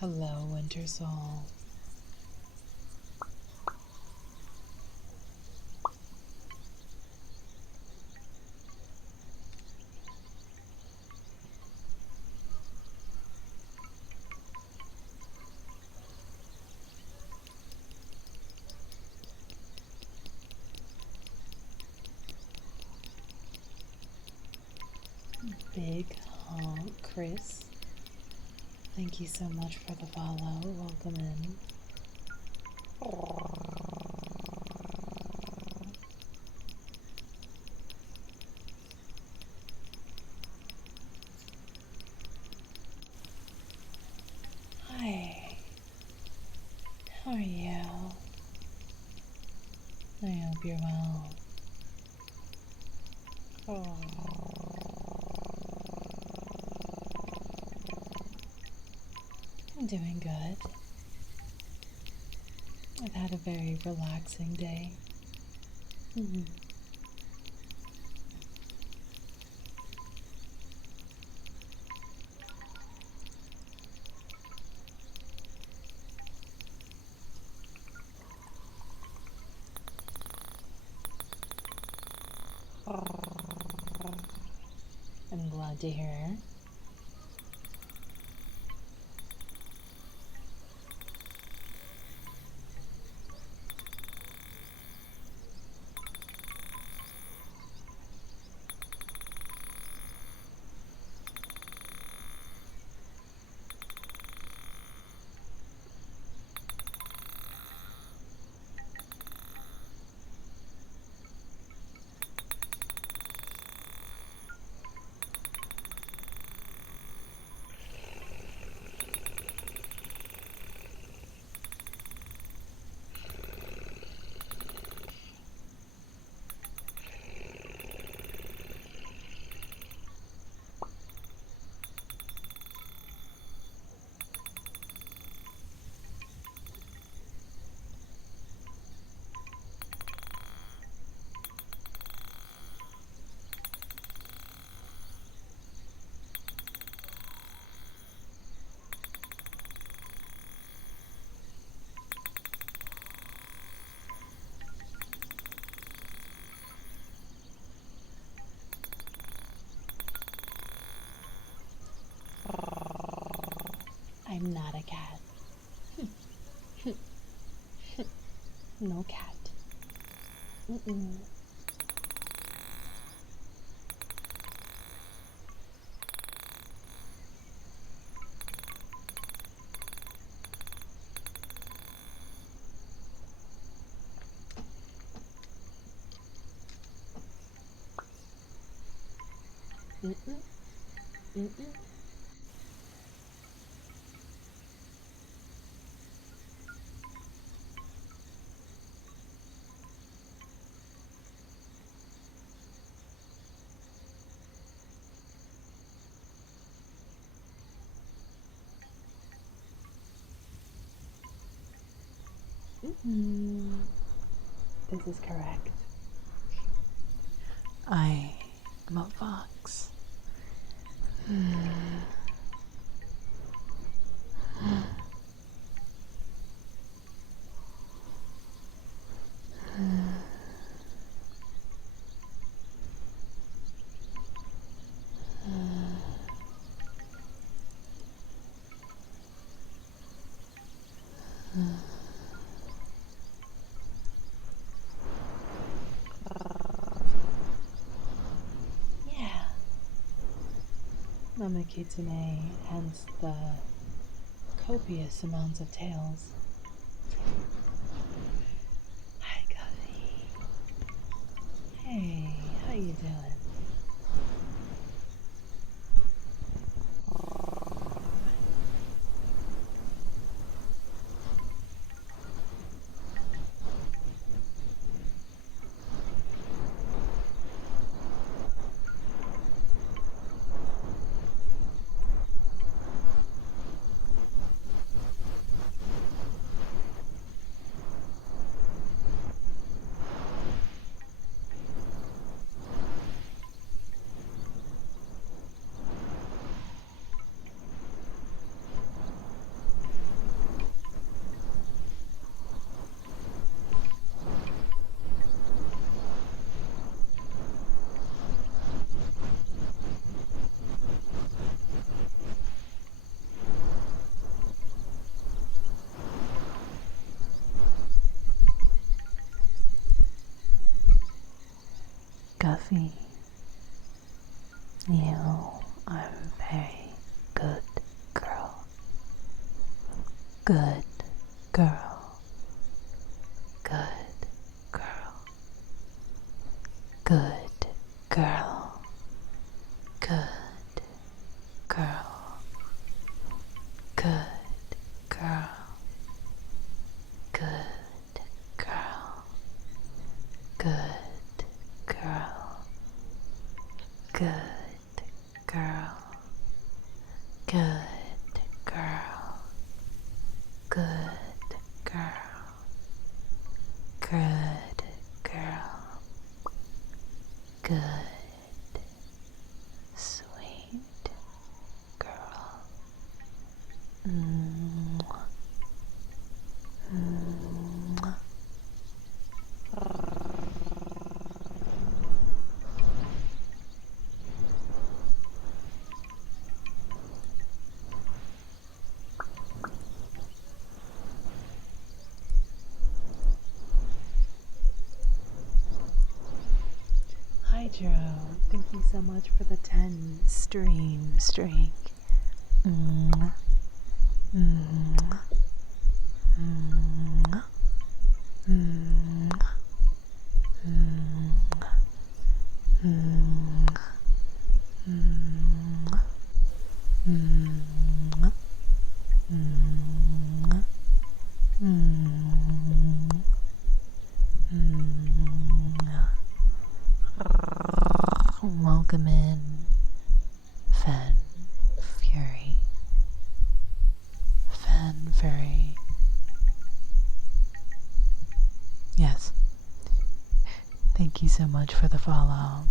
Hello, Winter Soul. Big honk, Chris. Thank you so much for the follow. Welcome in. Hi. How are you? I hope you're well. I'm doing good. I've had a very relaxing day. I'm glad to hear. I'm not a cat. No cat. Mm-mm. Mm-mm. Mm-mm. Mm-mm. This is correct. I am a fox. Yeah. Mama Kitsune, hence the copious amounts of tails. Hi, Guffy. Hey, how you doing? Guffy, you are a very good girl. Good girl. Good girl. Good girl. Good girl. Good girl. Good girl. Good girl. Good girl. Good girl. Good girl. Good girl. Good. Sweet girl. Mwah. Mwah. Hi, Joe. Thank you so much for the 10 stream streak. Mwah. Mwah. Mwah. Mwah. Mwah. Mwah. Mwah. Mwah. Mwah. Mwah. Welcome in, Fan Fury. Fan Fury. Yes. Thank you so much for the follow.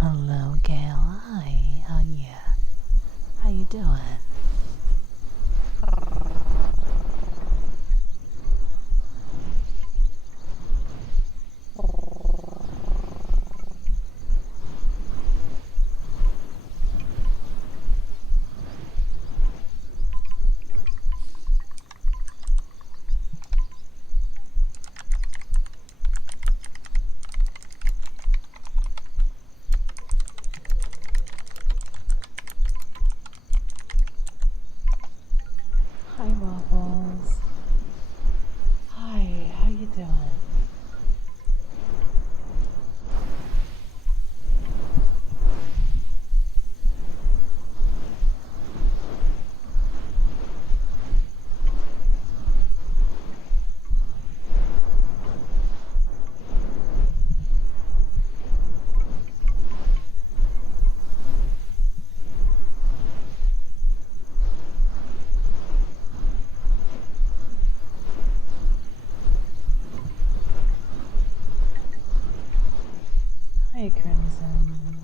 Hello, Gail. Hi. How you doing? Hi, Waffles. Hi, how you doing? Hi, Crimson.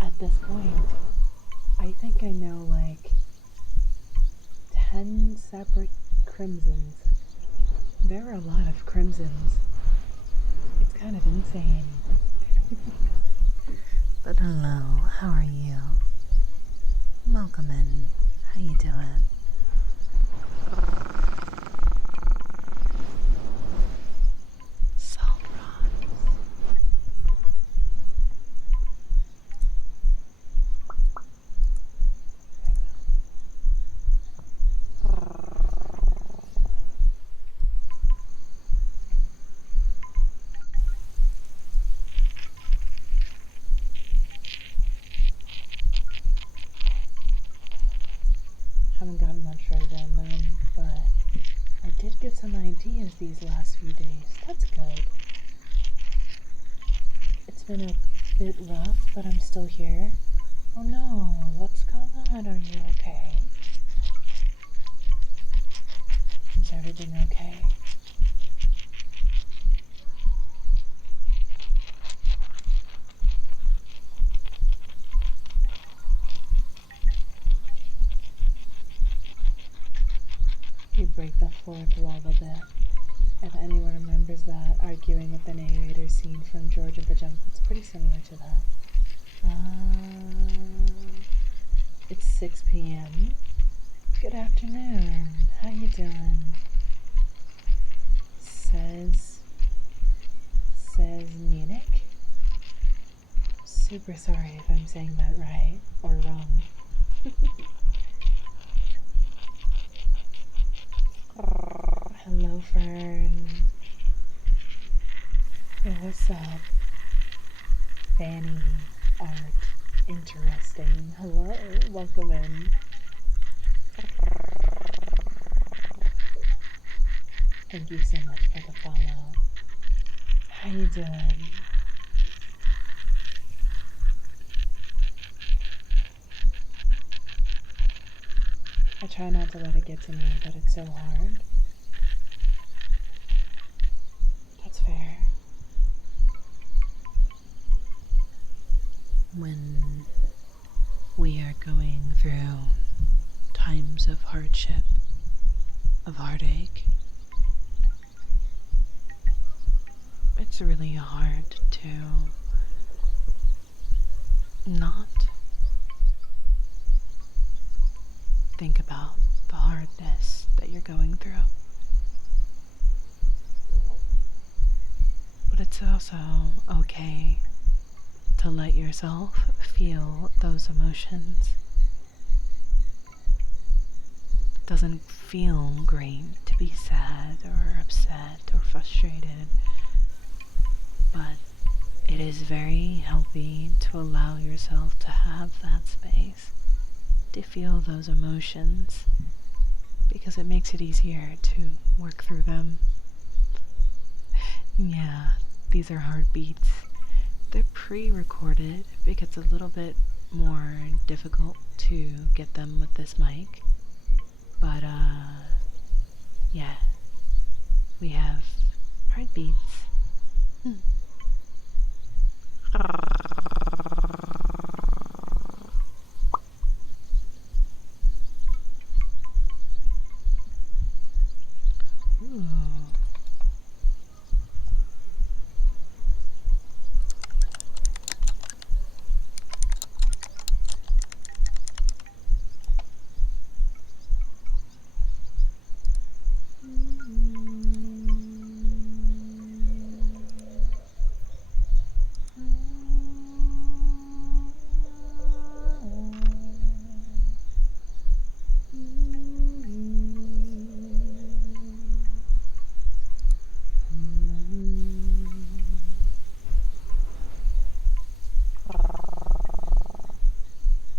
At this point, I think I know like 10 separate crimsons. There are a lot of crimsons. It's kind of insane. But hello, how are you? you doing? Salt rocks. Haven't gotten much right in, but I did get some ideas these last few days. That's good. It's been a bit rough, but I'm still here. Oh no, what's going on? Are you okay? Is everything okay? You break the fourth wall a bit. If anyone remembers that arguing with the narrator scene from George of the Jungle, it's pretty similar to that. It's 6 p.m. Good afternoon. How you doing? Says Munich? Super sorry if I'm saying that right or wrong. Hello, Fern. Yeah, what's up? Fanny, art, interesting. Hello, welcome in. Thank you so much for the follow. How you doing? I try not to let it get to me, but it's so hard. That's fair. When we are going through times of hardship, of heartache, it's really hard to not think about the hardness that you're going through. But it's also okay to let yourself feel those emotions. It doesn't feel great to be sad or upset or frustrated, but it is very healthy to allow yourself to have that space, to feel those emotions, because it makes it easier to work through them. Yeah, these are heartbeats. They're pre-recorded because it's a little bit more difficult to get them with this mic. But, yeah, we have heartbeats. Ooh.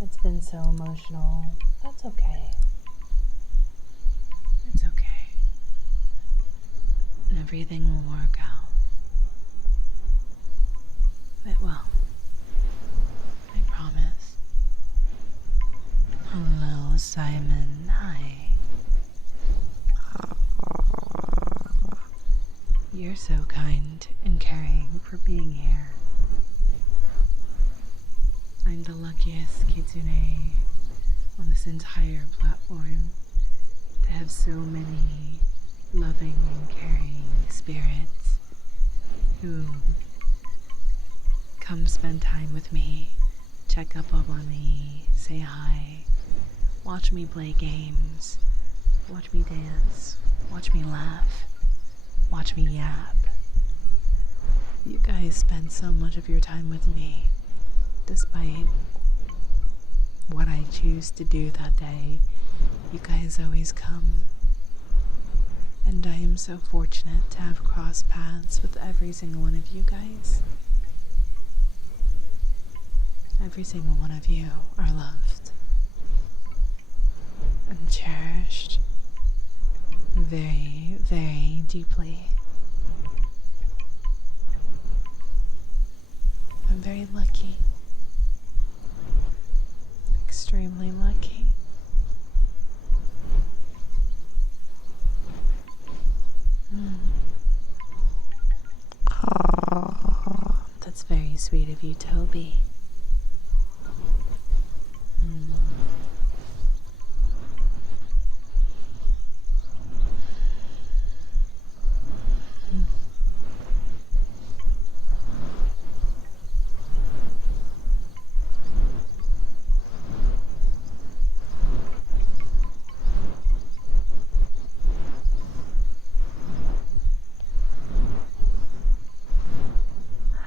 It's been so emotional. That's okay. It's okay. And everything will work out. It will. I promise. Hello, Simon. Hi. You're so kind and caring for being here. I'm the luckiest kitsune on this entire platform to have so many loving and caring spirits who come spend time with me, check up on me, say hi, Watch me play games. Watch me dance. Watch me laugh. Watch me yap. You guys spend so much of your time with me, despite what I choose to do that day. You guys always come. And I am so fortunate to have crossed paths with every single one of you guys. Every single one of you are loved and cherished very, very deeply. I'm very lucky. Extremely lucky. That's very sweet of you, Toby.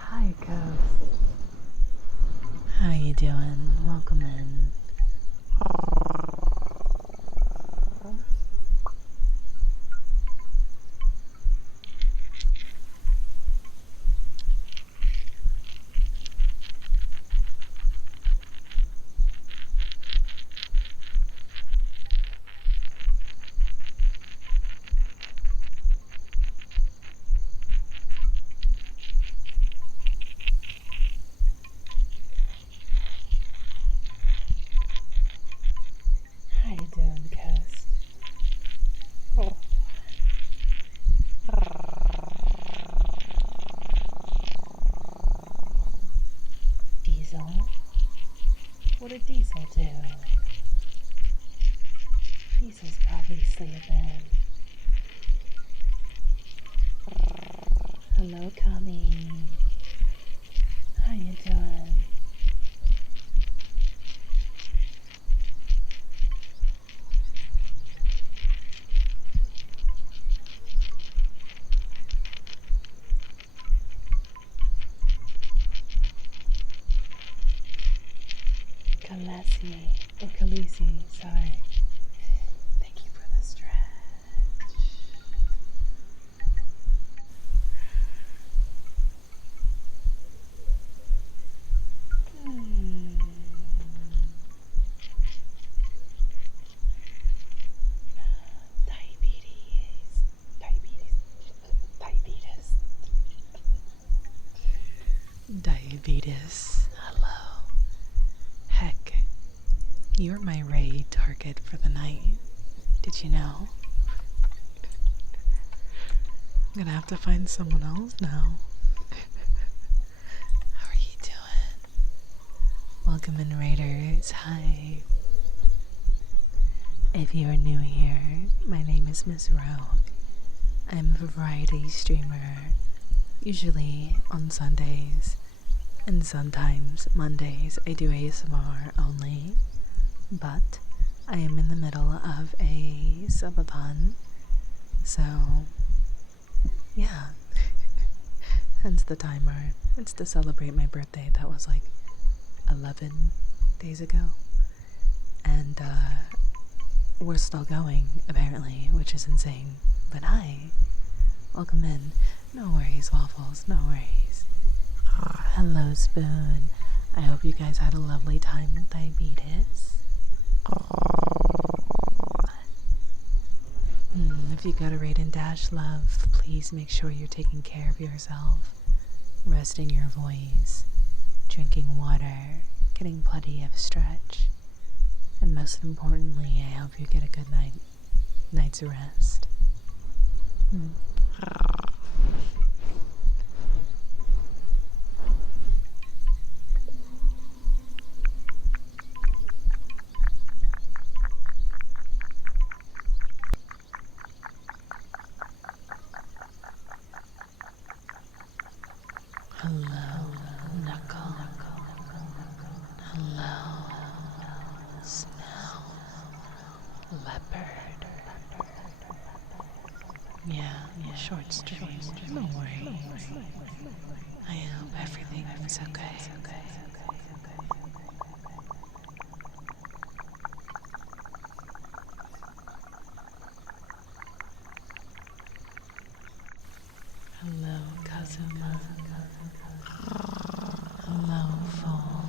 Hi, Ghost. How you doing? Welcome in. How you doing, Ghost? Diesel? What did Diesel do? Diesel's probably sleeping. Hello, Connie. How you doing? Khaleesi, sorry. Thank you for the stretch. Diabetes. Hello. Heck, you're my raid target for the night. Did you know? I'm gonna have to find someone else now. How are you doing? Welcome in, Raiders. Hi. If you are new here, my name is Miss Rogue. I'm a variety streamer, usually on Sundays, and sometimes Mondays I do ASMR only, but I am in the middle of a subathon, so yeah, hence the timer. It's to celebrate my birthday that was like 11 days ago, and we're still going, apparently, which is insane. But hi, welcome in. No worries, Waffles, no worries. Hello, Spoon. I hope you guys had a lovely time with diabetes. If you go to Raid and Dash, love, please make sure you're taking care of yourself, resting your voice, drinking water, getting plenty of stretch, and most importantly, I hope you get a good night's rest. Hello, Knuckle. Hello, Smell. Yeah, short stream. No worries. I hope everything is okay. Hello, Kazuma. Hello, Fall.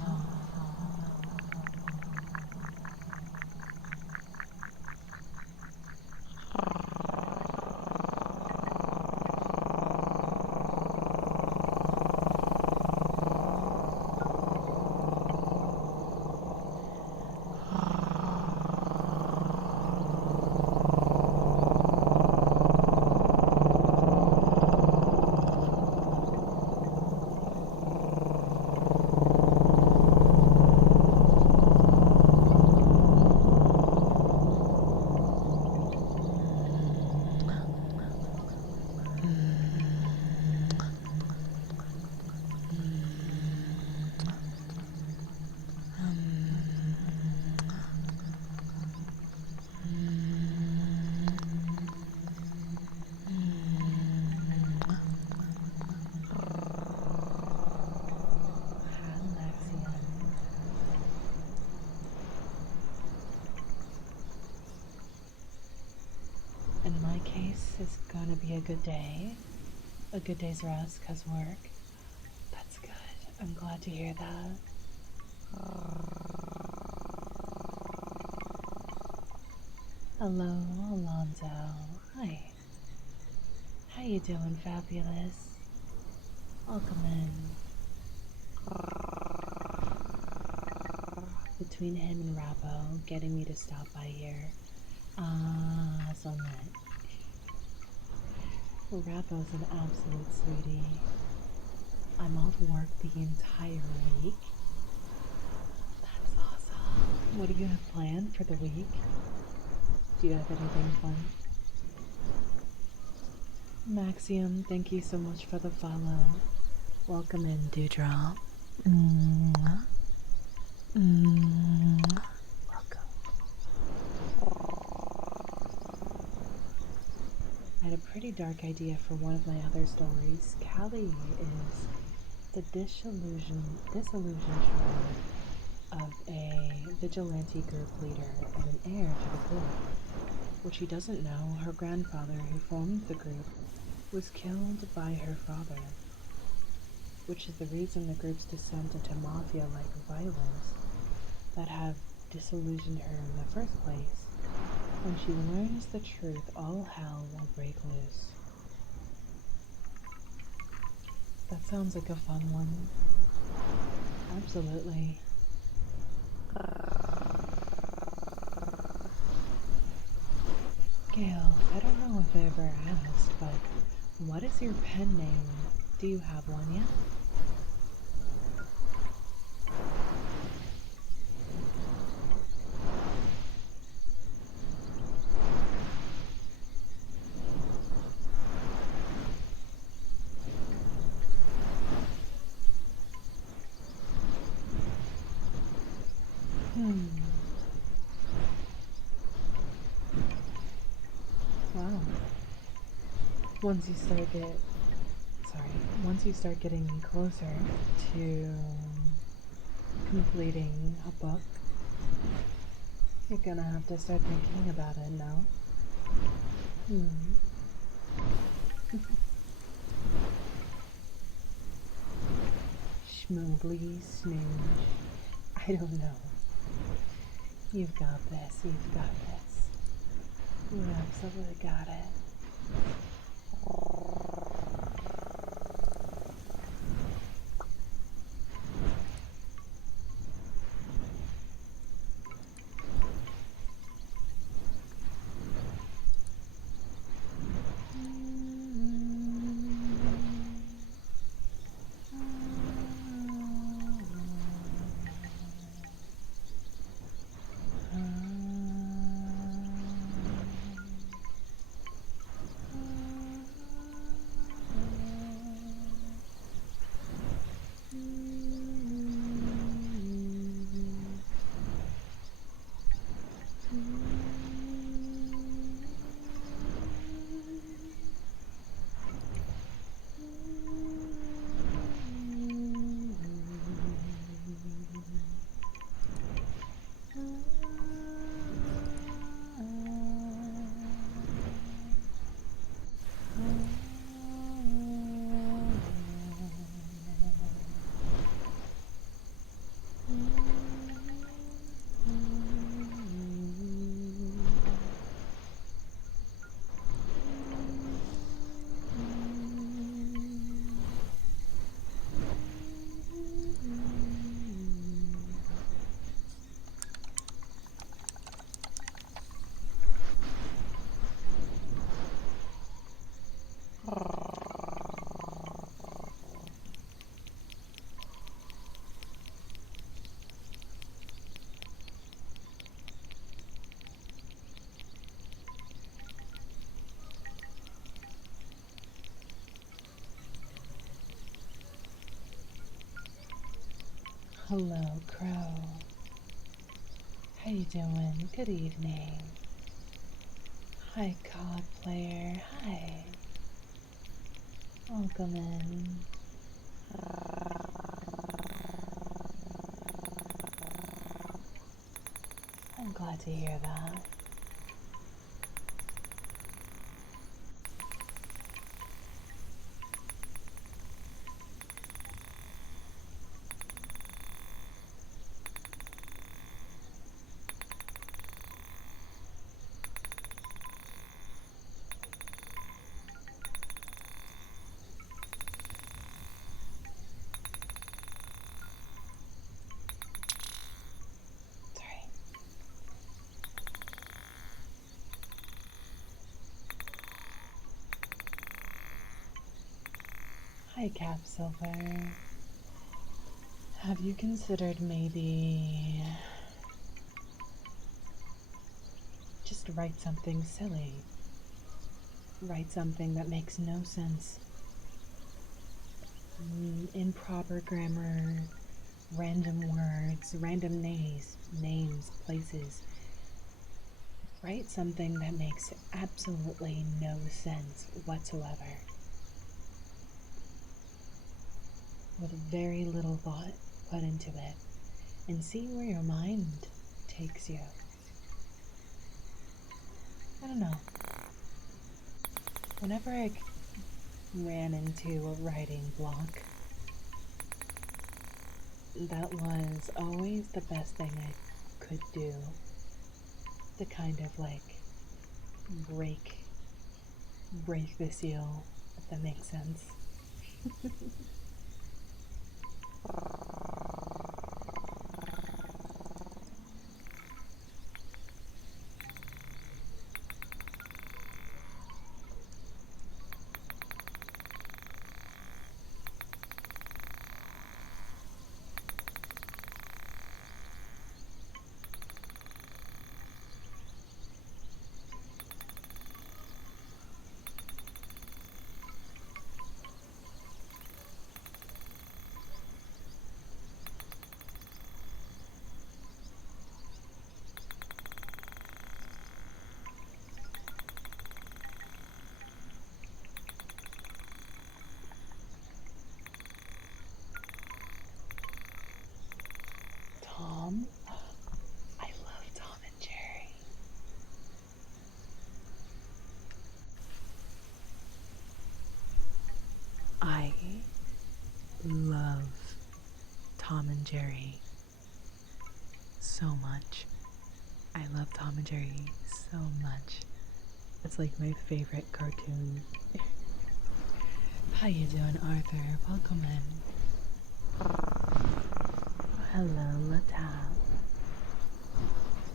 In my case, it's gonna be a good day. A good day's rest, 'cause work. That's good. I'm glad to hear that. Hello, Alonzo. Hi. How you doing, fabulous? Welcome in. Between him and Rabo getting me to stop by here. So that Rabo's an absolute sweetie. I'm off work the entire week. That's awesome. What do you have planned for the week? Do you have anything fun? Maxium, thank you so much for the follow. Welcome in, Dewdrop. Welcome. I had a pretty dark idea for one of my other stories. Callie is the disillusioned child of a vigilante group leader and an heir to the court. What she doesn't know, her grandfather who formed the group was killed by her father, which is the reason the group's descent into mafia-like violence that have disillusioned her in the first place. When she learns the truth, all hell will break loose. That sounds like a fun one. Absolutely. Gail, I don't know if I ever asked, but what is your pen name? Do you have one yet? Wow. Once you start once you start getting closer to completing a book, you're gonna have to start thinking about it now. Schmoogly, snooge. I don't know. You've got this, you've got this. You absolutely got it. Hello, Crow. How you doing? Good evening. Hi, COD player. Hi. Welcome in. I'm glad to hear that. Sorry. Hi, Cap Silver. Have you considered maybe just write something silly? Write something that makes no sense. Improper grammar, random words, random names, places. Write something that makes absolutely no sense whatsoever. With very little thought put into it, and see where your mind takes you. I don't know. Whenever I ran into a writing block, that was always the best thing I could do to kind of like break the seal, if that makes sense. Tom? I love Tom and Jerry. I love Tom and Jerry so much. I love Tom and Jerry so much. It's like my favorite cartoon. How you doing, Arthur? Welcome in. Hello, Latab.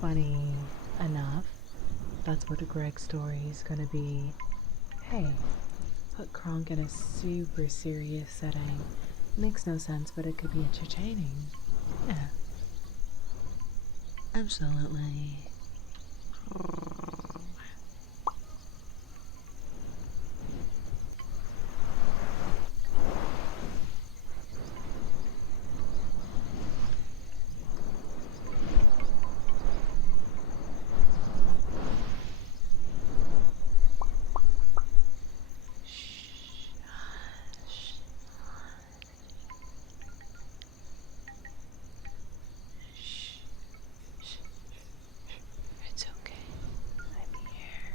Funny enough, that's what Greg's story is gonna be. Hey, put Kronk in a super serious setting. Makes no sense, but it could be entertaining. Yeah. Absolutely. It's okay. I'm here.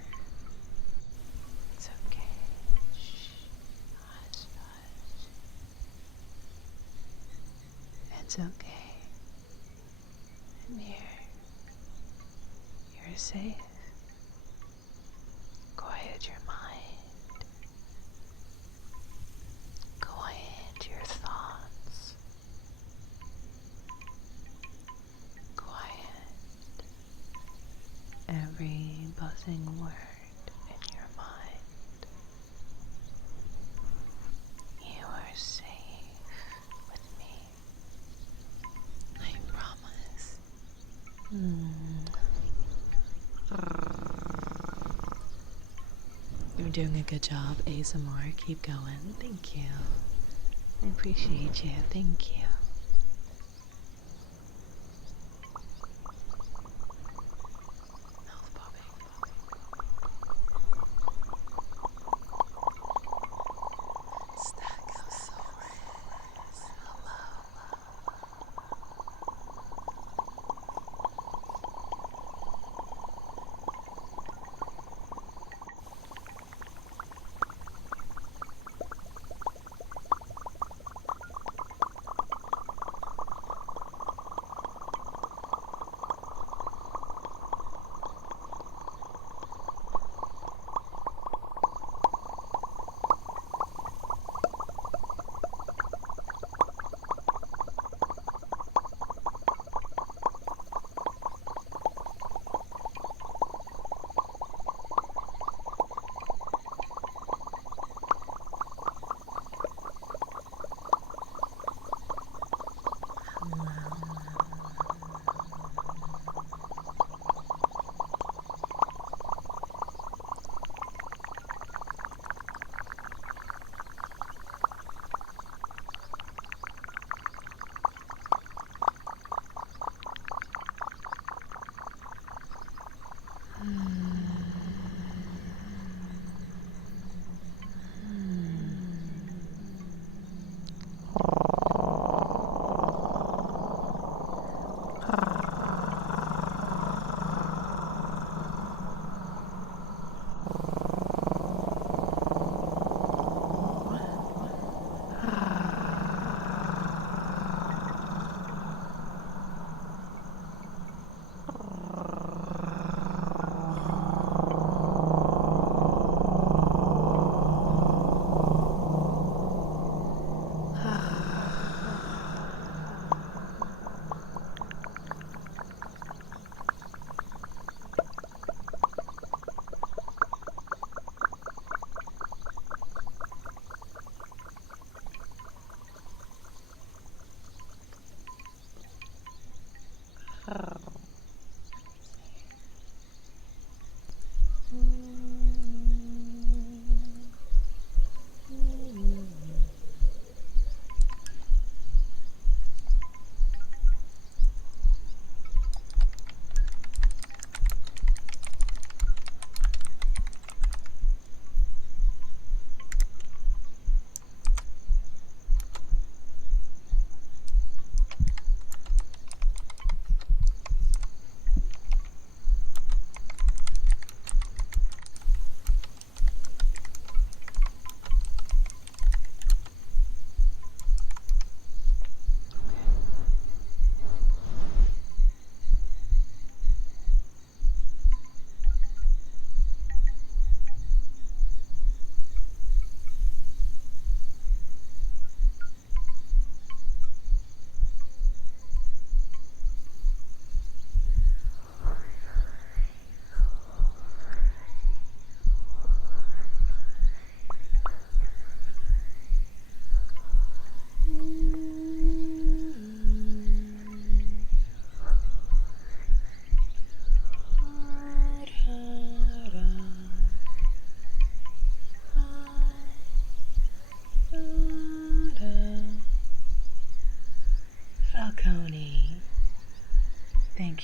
It's okay. Shh. Hush, hush. It's okay. I'm here. You're safe. Quiet your mind. Quiet your thoughts. Quiet every buzzing word in your mind. You are safe with me. I promise. You're doing a good job, ASMR. Keep going. Thank you. I appreciate you. Thank you.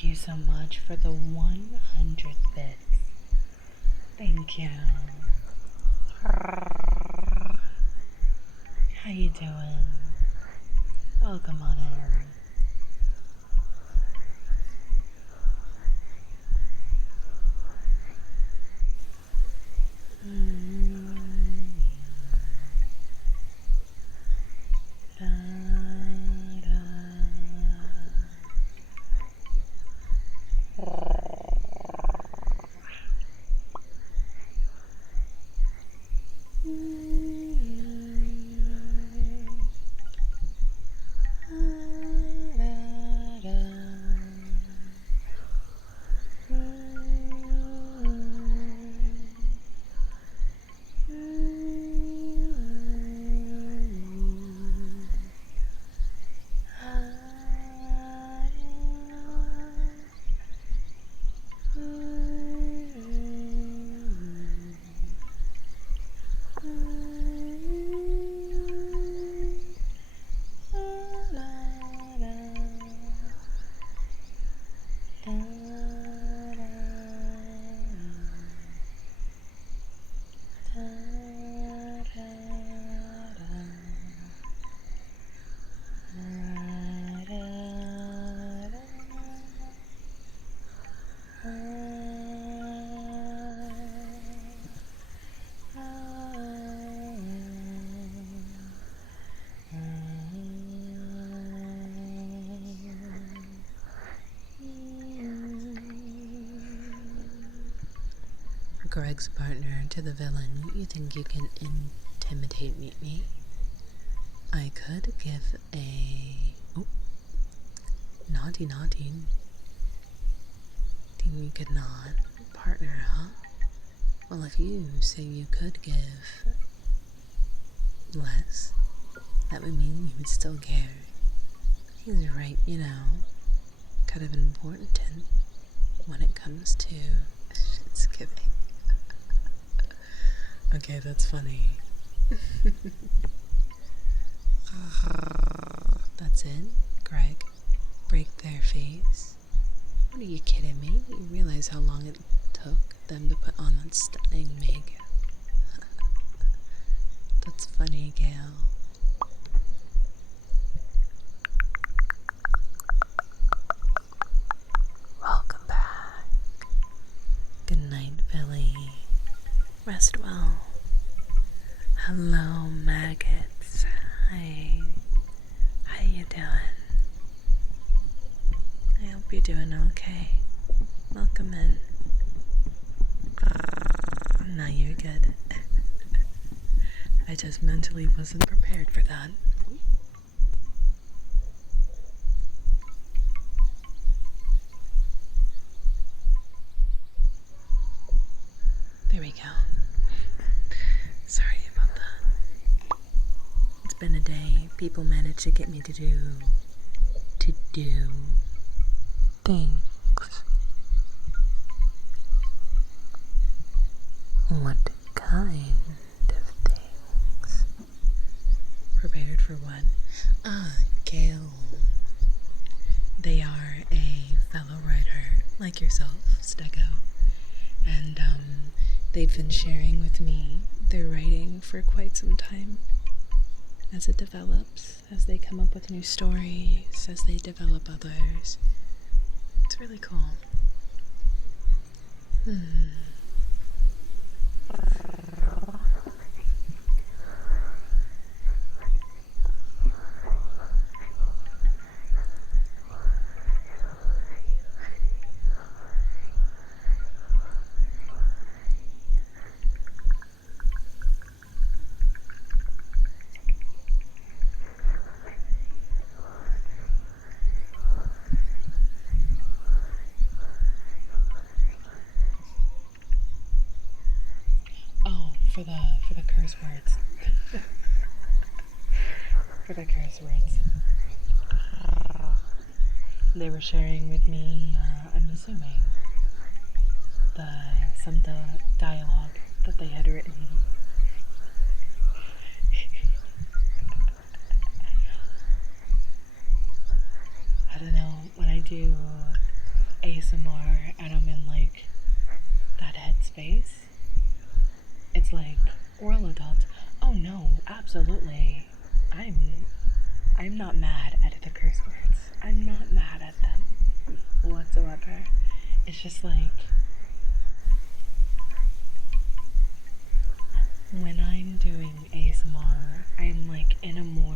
Thank you so much for the 100 bits. Thank you. How you doing? Welcome on in. Greg's partner to the villain, you think you can intimidate me? I could give a... Oh, naughty. Think you could not? Partner, huh? Well, if you say you could give less, that would mean you would still care. He's right, kind of important when it comes to shit's giving. Okay, that's funny. That's it, Greg. Break their face. What are you kidding me? You realize how long it took them to put on that stunning makeup? That's funny, Gail. Welcome back. Good night, Billy. Rest well. Hello, maggots. Hi. How you doing? I hope you're doing okay. Welcome in. No, you're good. I just mentally wasn't prepared for that. There we go. Sorry about that. It's been a day. People managed to get me to do things. What kind of things? Prepared for what? Gail. They are a fellow writer like yourself, Stego. And, they've been sharing with me their writing for quite some time. As it develops, as they come up with new stories, as they develop others. It's really cool. For the curse words. For the curse words. They were sharing with me, I'm assuming, some dialogue that they had written. I don't know, when I do ASMR and I'm in like that headspace, it's like we're all adults. Oh no, absolutely. I'm I'm not mad at the curse words. I'm not mad at them whatsoever. It's just like when I'm doing ASMR, I'm like in a more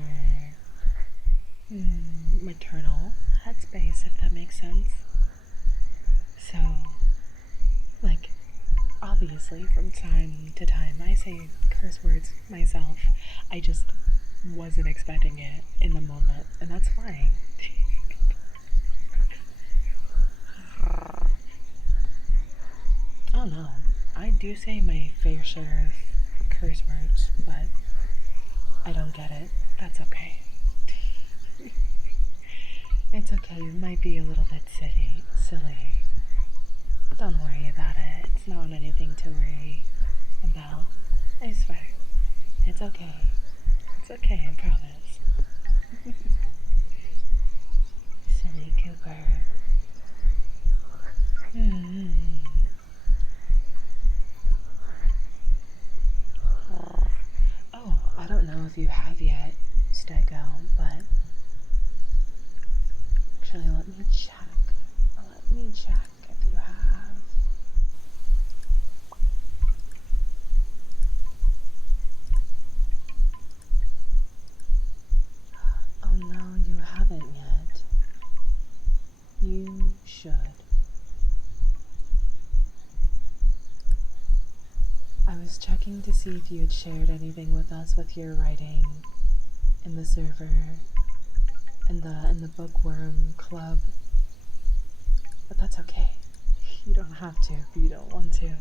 maternal headspace, if that makes sense. So, like, obviously, from time to time, I say curse words myself. I just wasn't expecting it in the moment, and that's fine. Oh no, I do say my fair share of curse words, but I don't get it. That's okay. It's okay, it might be a little bit silly. Don't worry about it. It's not anything to worry about. I swear. It's okay. It's okay, I promise. Silly Cooper. Oh, I don't know if you have yet, Stego, but actually let me check. Let me check if you have. Oh no, you haven't yet. You should. I was checking to see if you had shared anything with us with your writing in the server, in the bookworm club. But that's okay. You don't have to if you don't want to.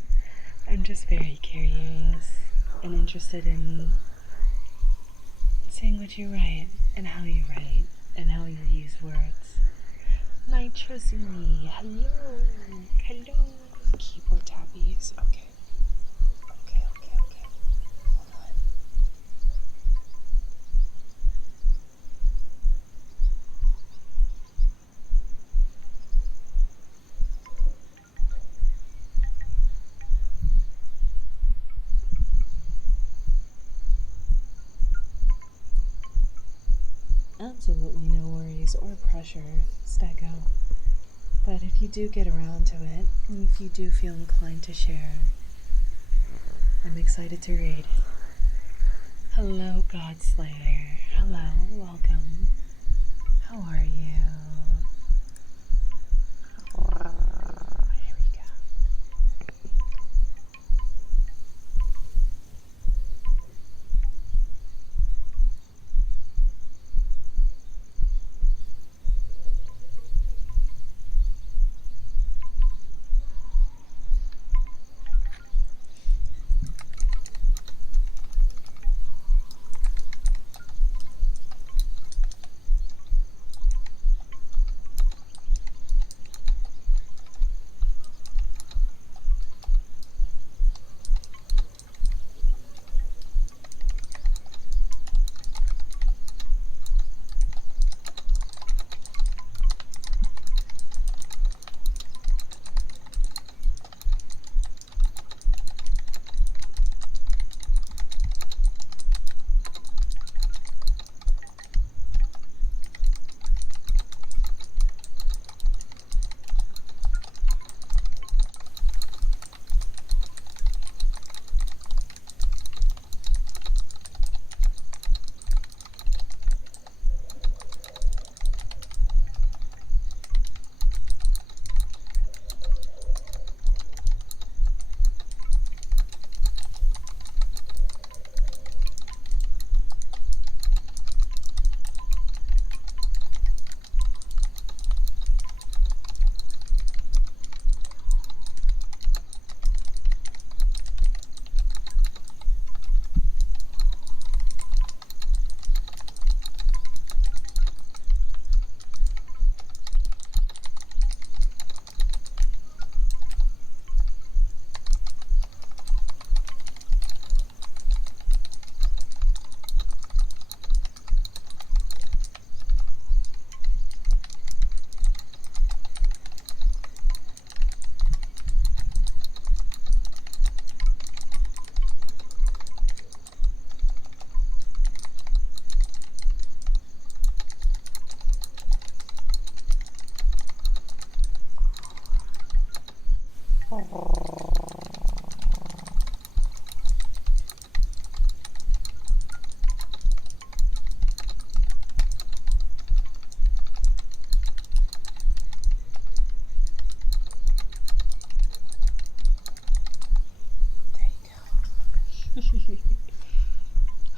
I'm just very curious and interested in seeing what you write and how you write and how you use words. Nitrosine, hello, hello. Keyboard tabbies, okay. Okay. Hold on. Absolutely no worries or pressure, Stego. But if you do get around to it, and if you do feel inclined to share, I'm excited to read. Hello, Godslayer. Hello, welcome. How are you? Here we go.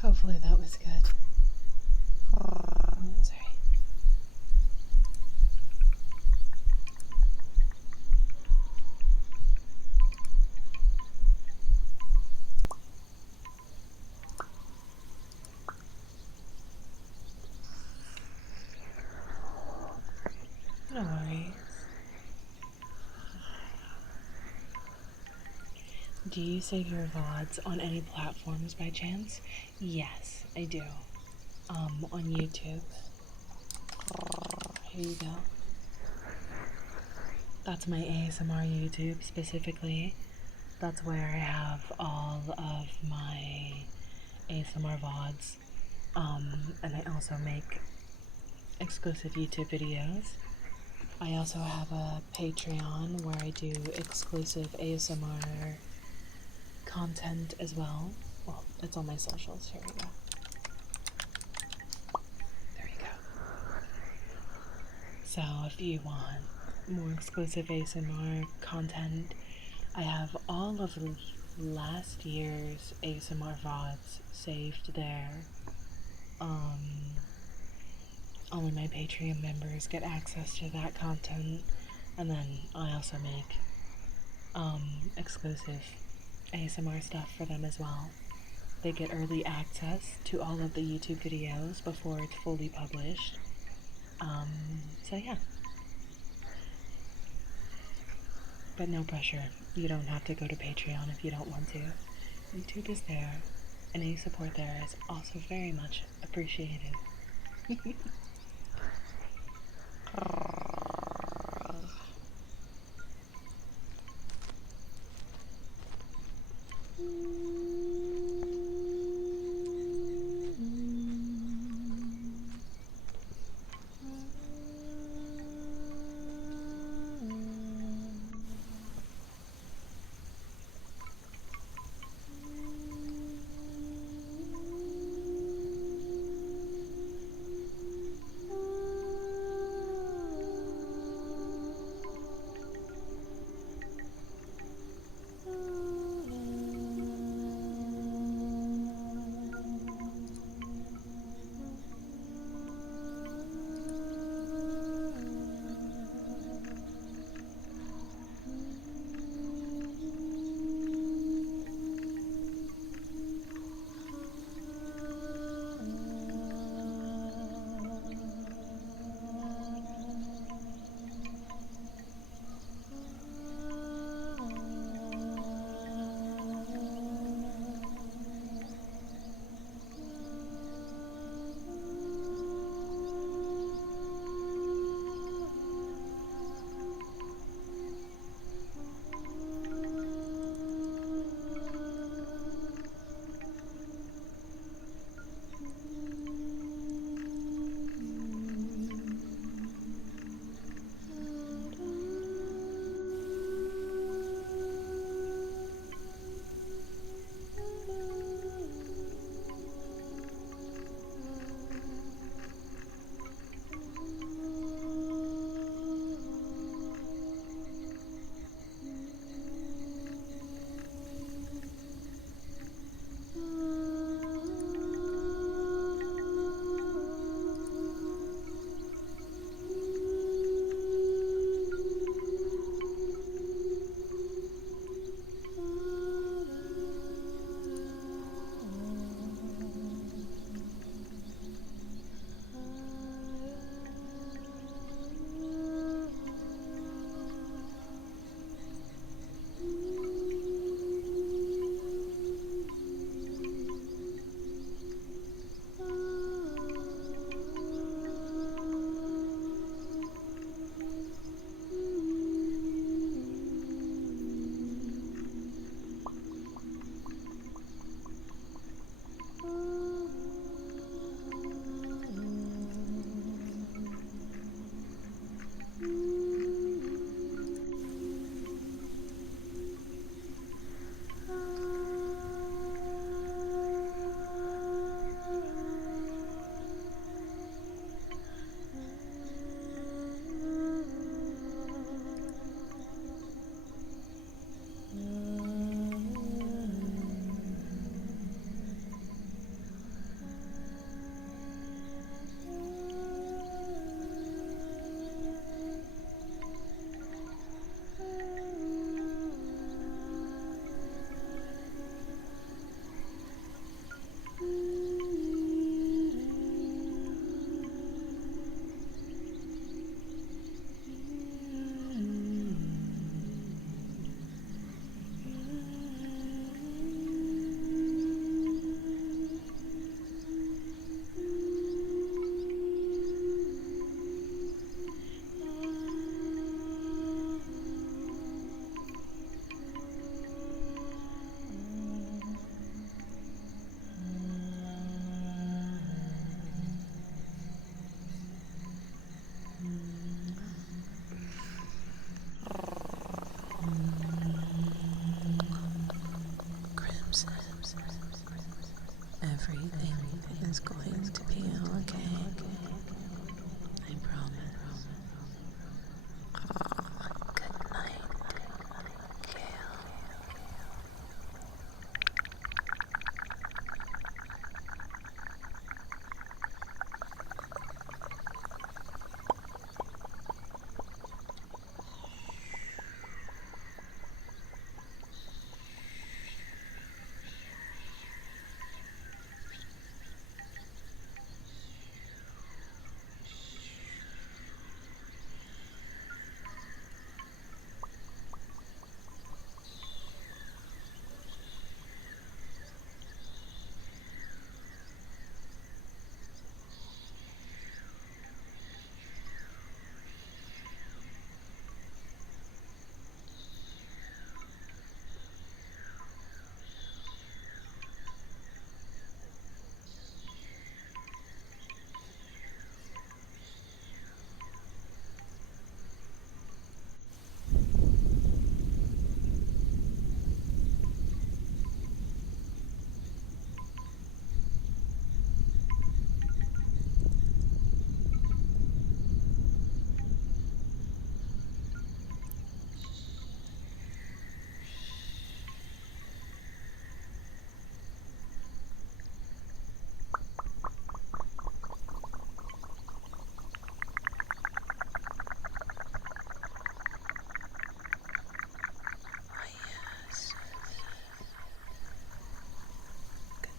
Hopefully that was good. Sorry. No worries. Do you save your VODs on any platforms by chance? Yes, I do. On YouTube. Here you go. That's my ASMR YouTube specifically. That's where I have all of my ASMR VODs. And I also make exclusive YouTube videos. I also have a Patreon where I do exclusive ASMR content as well. Well, it's on my socials. Here we go. There we go. So if you want more exclusive ASMR content, I have all of last year's ASMR VODs saved there. Only my Patreon members get access to that content, and then I also make exclusive ASMR stuff for them as well. They get early access to all of the YouTube videos before it's fully published. So yeah. But no pressure. You don't have to go to Patreon if you don't want to. YouTube is there, and any support there is also very much appreciated. Everything is going to be okay. I promise. Good night, Kale. Yes. Good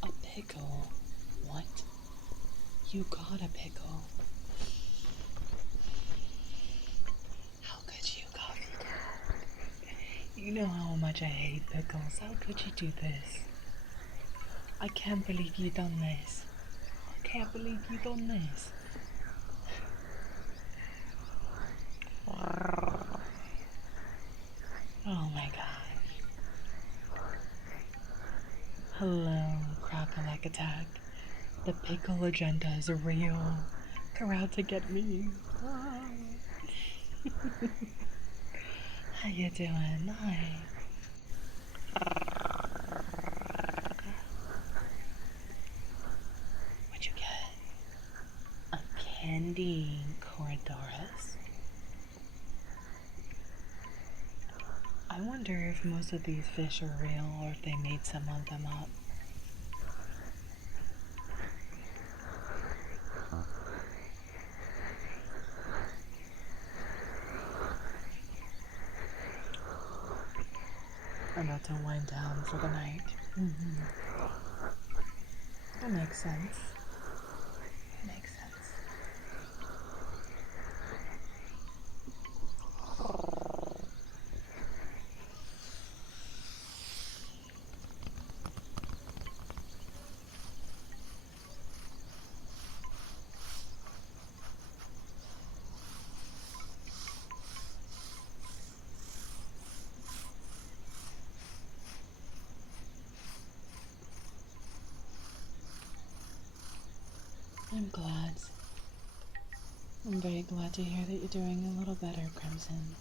A pickle? What? You got a pickle? How could you, Coffee Dad? You know how much I hate pickles. How could you do this? I can't believe you done this. I can't believe you done this. Oh my gosh. Hello, Crocolac Attack. The pickle agenda is real. They're out to get me. How you doing? Hi. What'd you get? A candy the corridors. I wonder if most of these fish are real or if they made some of them up. About to wind down for the night. That makes sense. Makes sense. I'm glad. I'm very glad to hear that you're doing a little better, Crimson.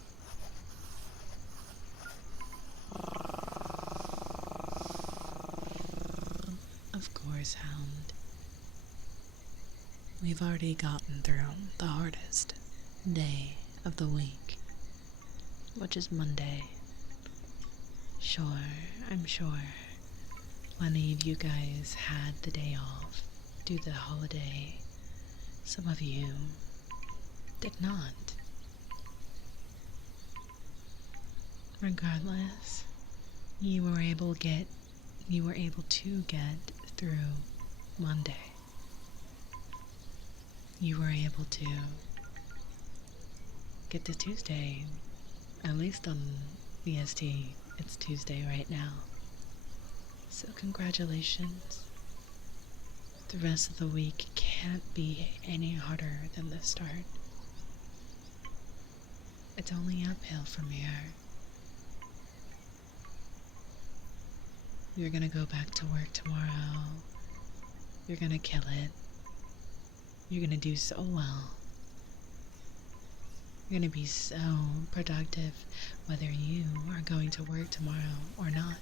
Of course, Hound. We've already gotten through the hardest day of the week, which is Monday. Sure, I'm sure plenty of you guys had the day off due to the holiday. Some of you did not. Regardless, you were able to get through Monday. You were able to get to Tuesday. At least on VST, it's Tuesday right now. So congratulations. The rest of the week can't be any harder than the start. It's only uphill from here. You're gonna go back to work tomorrow. You're gonna kill it. You're gonna do so well. You're gonna be so productive whether you are going to work tomorrow or not.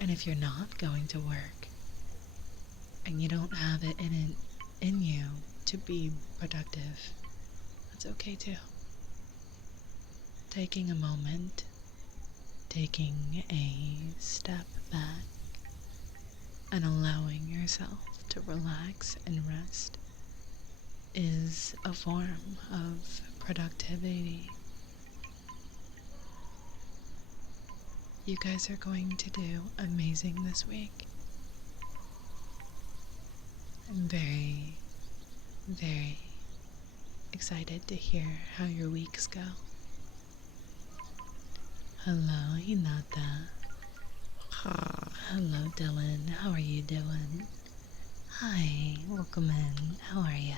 And if you're not going to work and you don't have it in you to be productive, that's okay too. Taking a moment, taking a step back, and allowing yourself to relax and rest is a form of productivity. You guys are going to do amazing this week. I'm very, very excited to hear how your weeks go. Hello, Hinata. Hello, Dylan. How are you doing? Hi, welcome in. How are ya?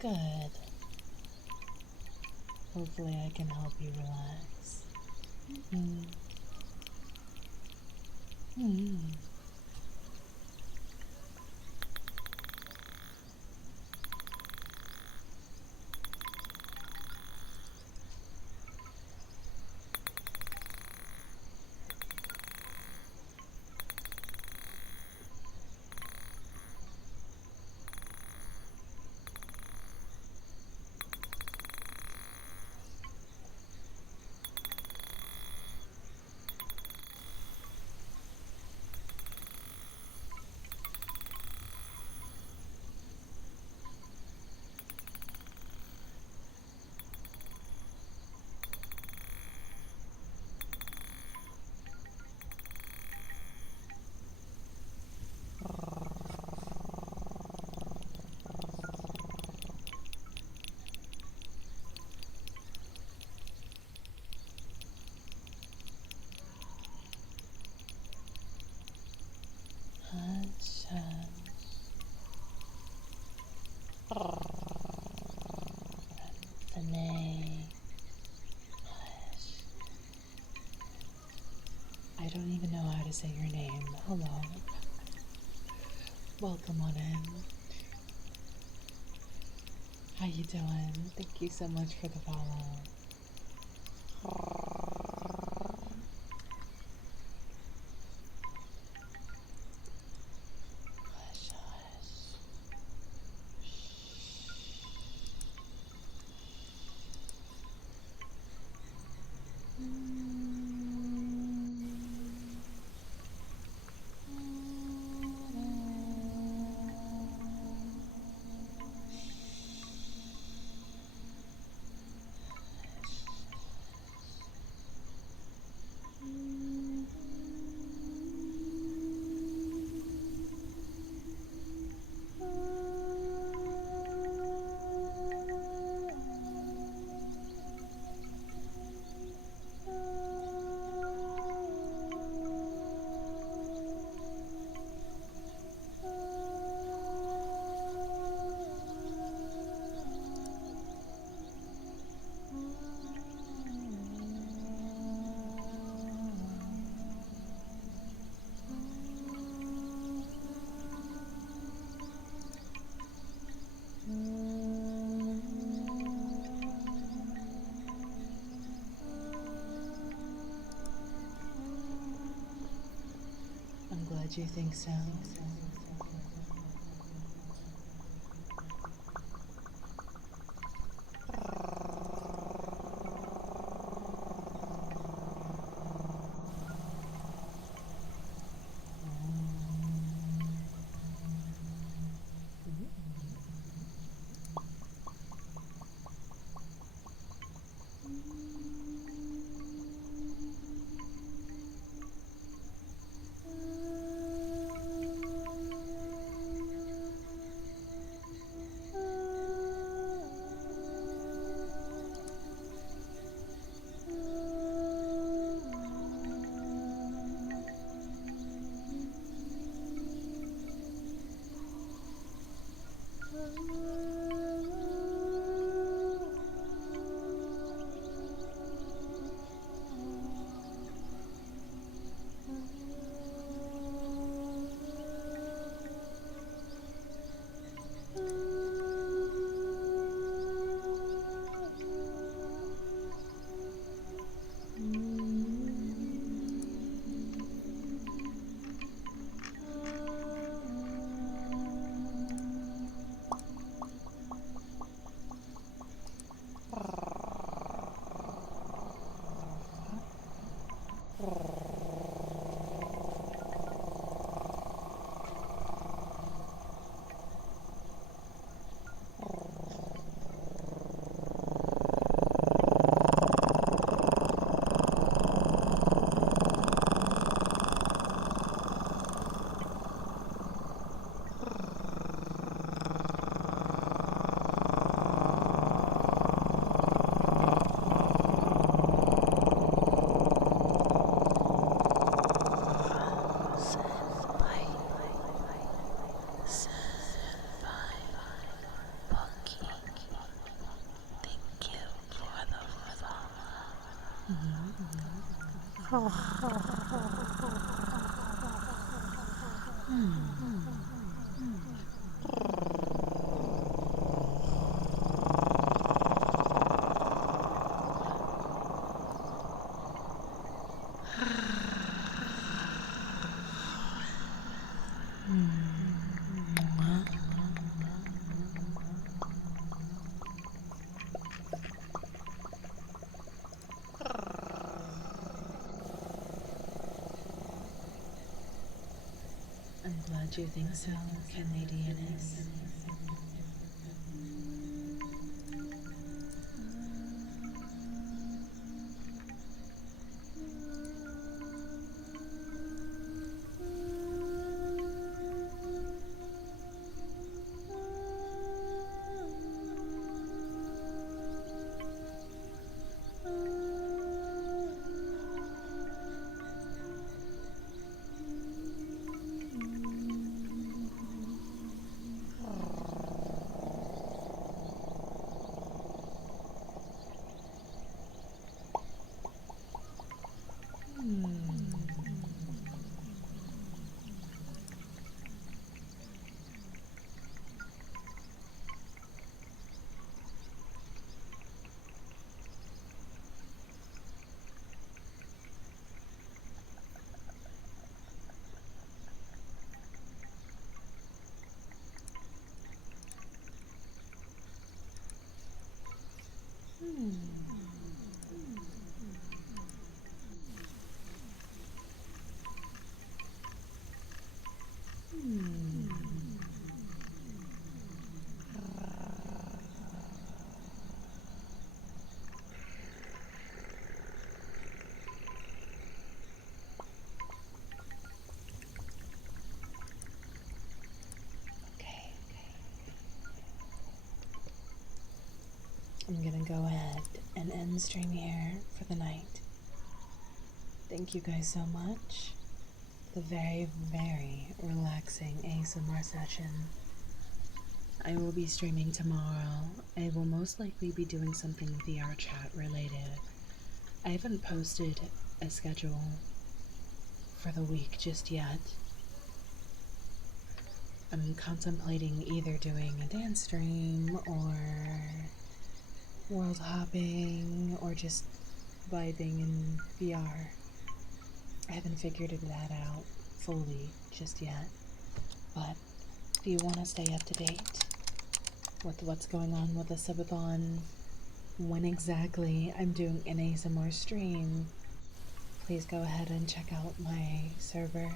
Good. Hopefully I can help you relax. Welcome on in. How you doing? Thank you so much for the follow. Hush, hush. I'm glad you think so. I'm glad you think so, Canadianess. I'm gonna go ahead and end the stream here for the night. Thank you guys so much. The very, very relaxing ASMR session. I will be streaming tomorrow. I will most likely be doing something VR chat related. I haven't posted a schedule for the week just yet. I'm contemplating either doing a dance stream or world hopping or just vibing in VR. I haven't figured that out fully just yet. But if you want to stay up to date with what's going on with the subathon, when exactly I'm doing an ASMR stream, please go ahead and check out my server.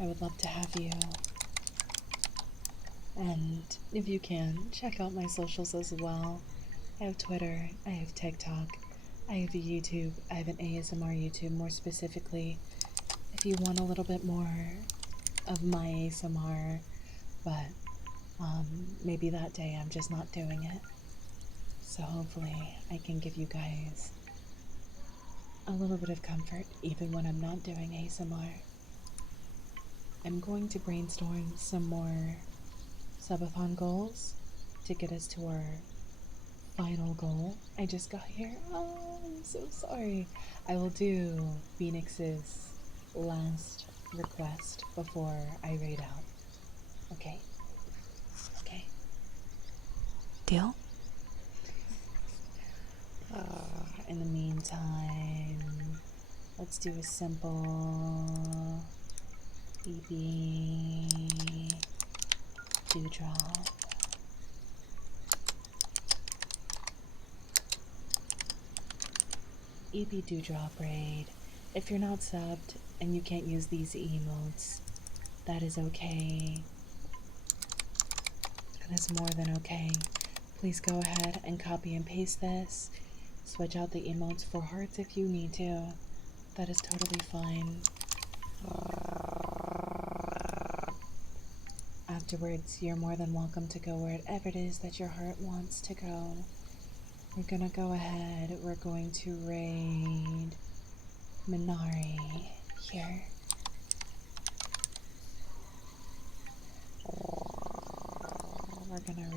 I would love to have you. And if you can, check out my socials as well. I have Twitter, I have TikTok, I have YouTube, I have an ASMR YouTube more specifically. If you want a little bit more of my ASMR, but maybe that day I'm just not doing it. So hopefully I can give you guys a little bit of comfort even when I'm not doing ASMR. I'm going to brainstorm some more subathon goals to get us to our final goal. I just got here. Oh, I'm so sorry. I will do Phoenix's last request before I raid out. Okay? Okay. Deal? In the meantime, let's do a simple BB dewdrop. EB Dewdrop raid. If you're not subbed and you can't use these emotes, that is okay. That is more than okay. Please go ahead and copy and paste this. Switch out the emotes for hearts if you need to. That is totally fine. Afterwards, you're more than welcome to go wherever it is that your heart wants to go. We're gonna go ahead. We're going to raid Minari here. We're gonna